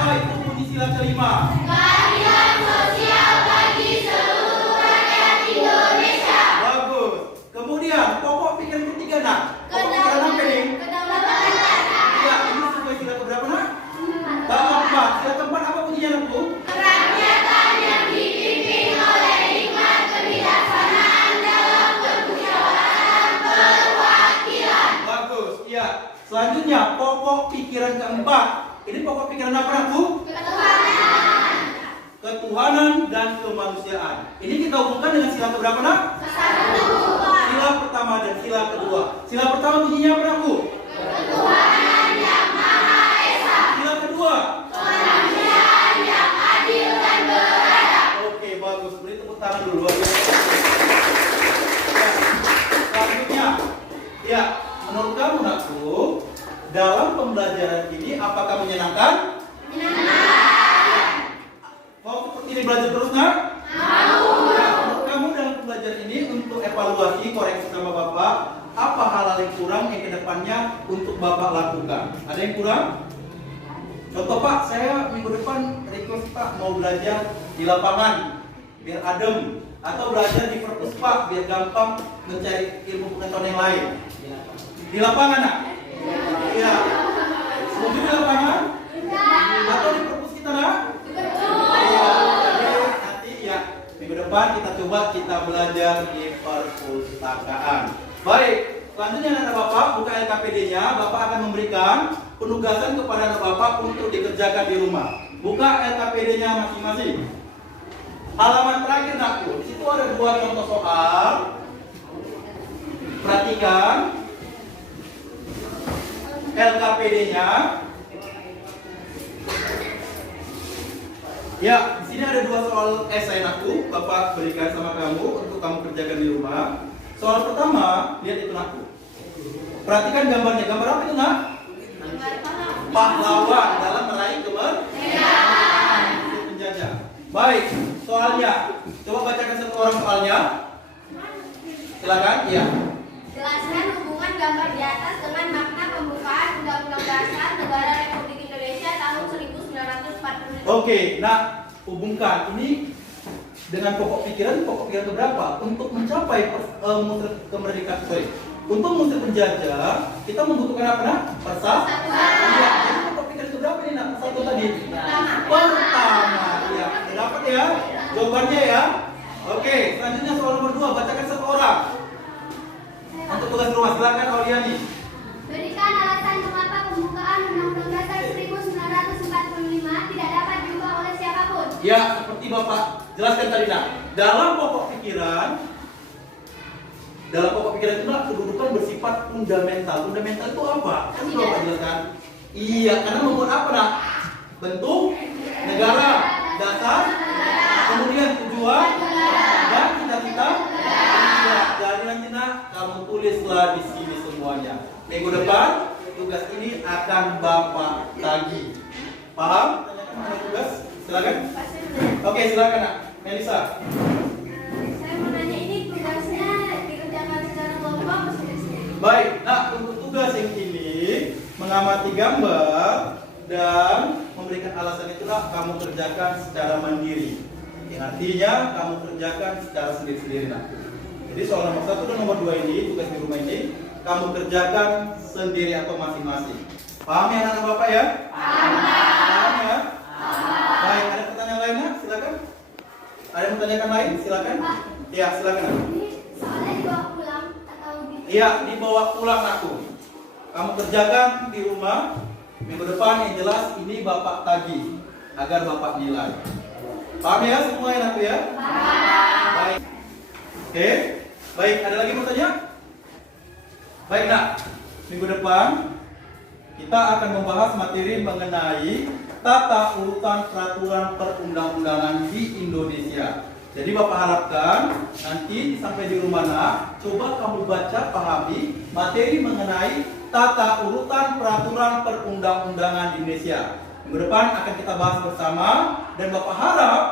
Apa itu bunyi sila kelima? Keadilan sosial bagi seluruh rakyat Indonesia. Bagus. Kemudian pokok pikiran ketiga nak. Pokok pikiran apa nih? Kedaulatan. Ya, ini sesuai sila keberapa nak? Keempat. Sila keempat apa bunyinya nakku? Kerakyatan yang dipimpin oleh hikmat kebijaksanaan dalam permusyawaratan perwakilan. Bagus. Iya. Selanjutnya pokok pikiran keempat. Ini pokok pikiran apa nakku? Ketuhanan. Ketuhanan dan kemanusiaan. Ini kita hubungkan dengan sila keberapa nak? Sila pertama dan sila kedua. Sila pertama bunyinya apa nakku? Ketuhanan yang Maha Esa. Sila kedua. Kemanusiaan yang adil dan beradab. Oke, bagus. Beri tepuk tangan dulu. Ya. Selanjutnya, ya, menurut kamu nakku, dalam pembelajaran ini apakah menyenangkan? Mau seperti ini belajar terus nak? Mau. Ya, menurut kamu dalam pembelajaran ini untuk evaluasi, koreksi sama Bapak, apa hal-hal yang kurang yang kedepannya untuk Bapak lakukan? Ada yang kurang? Contoh Pak, saya minggu depan request Pak mau belajar di lapangan biar adem, atau belajar di perpus Pak biar gampang mencari ilmu pengetahuan yang lain. Di lapangan nak? Iya. Setuju di lapangan? Atau di perpus kita nak? Iya. Jadi nanti ya minggu depan kita coba kita belajar di perpustakaan. Baik. Selanjutnya anak Bapak buka LKPD-nya. Bapak akan memberikan penugasan kepada anak Bapak untuk dikerjakan di rumah. Buka LKPD-nya masing-masing. Halaman terakhir nakku. Di situ ada 2 contoh soal. Perhatikan LKPD-nya. Ya, di sini ada 2 soal esai nakku. Bapak berikan sama kamu untuk kamu kerjakan di rumah. Soal pertama, lihat itu nakku. Perhatikan gambarnya. Gambar apa itu nak? Pahlawan dalam meraih kemerdekaan. Penjajah. Baik, soalnya. Coba bacakan satu orang soalnya. Silakan. Iya. Jelaskan hubungan gambar di atas dengan makna pembukaan Undang-Undang Dasar Negara Republik Indonesia tahun 1945. Oke, nah hubungkan ini dengan pokok pikiran keberapa? Untuk mencapai kemerdekaan, untuk mengusir penjajah, kita membutuhkan apa nak? Persatuan. Iya, jadi pokok pikiran keberapa ini nak? Satu tadi. Pertama, ya, dapat ya? Jawabannya ya. Oke, selanjutnya soal nomor 2, bacakan satu orang. Untuk tugas rumah, silakan Auliani. Berikan alasan mengapa pembukaan Undang-Undang Dasar 1945 tidak dapat diubah oleh siapapun. Ya, seperti Bapak jelaskan tadi nak. Dalam pokok pikiran itu nak kedudukan bersifat fundamental. Fundamental itu apa? Kan sudah Bapak jelaskan. Iya, karena membuat apa nak? Bentuk negara, dasar, kemudian tujuan dan cita-cita. Iya, jadi nanti nak kamu tulislah di sini semuanya. Minggu depan tugas ini akan Bapak tagih. Paham? Tanyakan tugas. Silakan. Oke, silakan nak. Melisa. Saya mau nanya, ini tugasnya dikerjakan secara kelompok atau sendiri-sendiri? Baik, nah untuk tugas yang ini mengamati gambar dan memberikan alasan itulah kamu kerjakan secara mandiri. Yang artinya kamu kerjakan secara sendiri-sendiri nak. Jadi soal nomor 1 dan nomor 2 ini tugas di rumah ini kamu kerjakan sendiri atau masing-masing. Paham ya anak-anak Bapak ya? Paham ya? Baik, ada pertanyaan lainnya? Silakan. Ada yang menanyakan lain? Silakan. Ya, silakan. Ini soalnya dibawa pulang atau gitu? Iya, dibawa pulang aku. Kamu kerjakan di rumah. Minggu depan yang jelas ini Bapak tagih agar Bapak nilai. Paham ya semua ya aku ya? Baik. Oke. Baik, ada lagi mau tanya? Baik nak, minggu depan kita akan membahas materi mengenai tata urutan peraturan perundang-undangan di Indonesia. Jadi Bapak harapkan nanti sampai di rumah nak, coba kamu baca, pahami materi mengenai tata urutan peraturan perundang-undangan di Indonesia. Minggu depan akan kita bahas bersama dan Bapak harap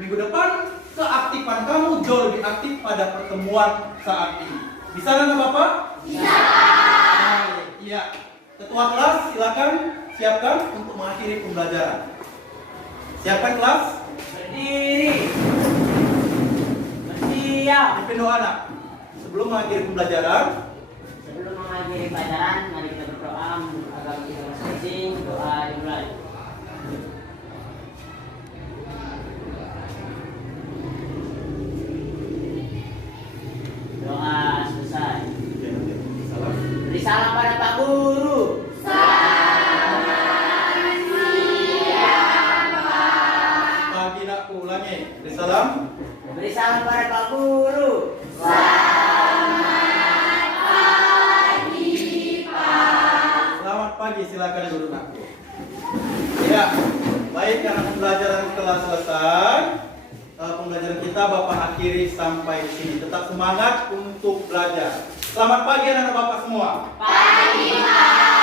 minggu depan keaktifan kamu jauh lebih aktif pada pertemuan saat ini. Bisa kan Bapak? Bisa. Iya. Ketua kelas silakan siapkan untuk mengakhiri pembelajaran. Siapkan kelas. Berdiri. Bersiap. Pimpin doa anak. Sebelum mengakhiri pembelajaran, Sebelum mengakhiri pelajaran, mari kita berdoa menurut agama kita masing-masing. Doa dimulai. Doa selesai. salam. Beri salam pada Pak Guru. Pagi nak ulangi. Beri salam. Beri salam pada Pak Guru. Selamat pagi, silakan duduk nak. Ya, baik karena pembelajaran telah selesai. Pembelajaran kita Bapak akhiri sampai di sini. Tetap semangat untuk belajar. Selamat pagi anak-anak Bapak semua. Pagi, Pak.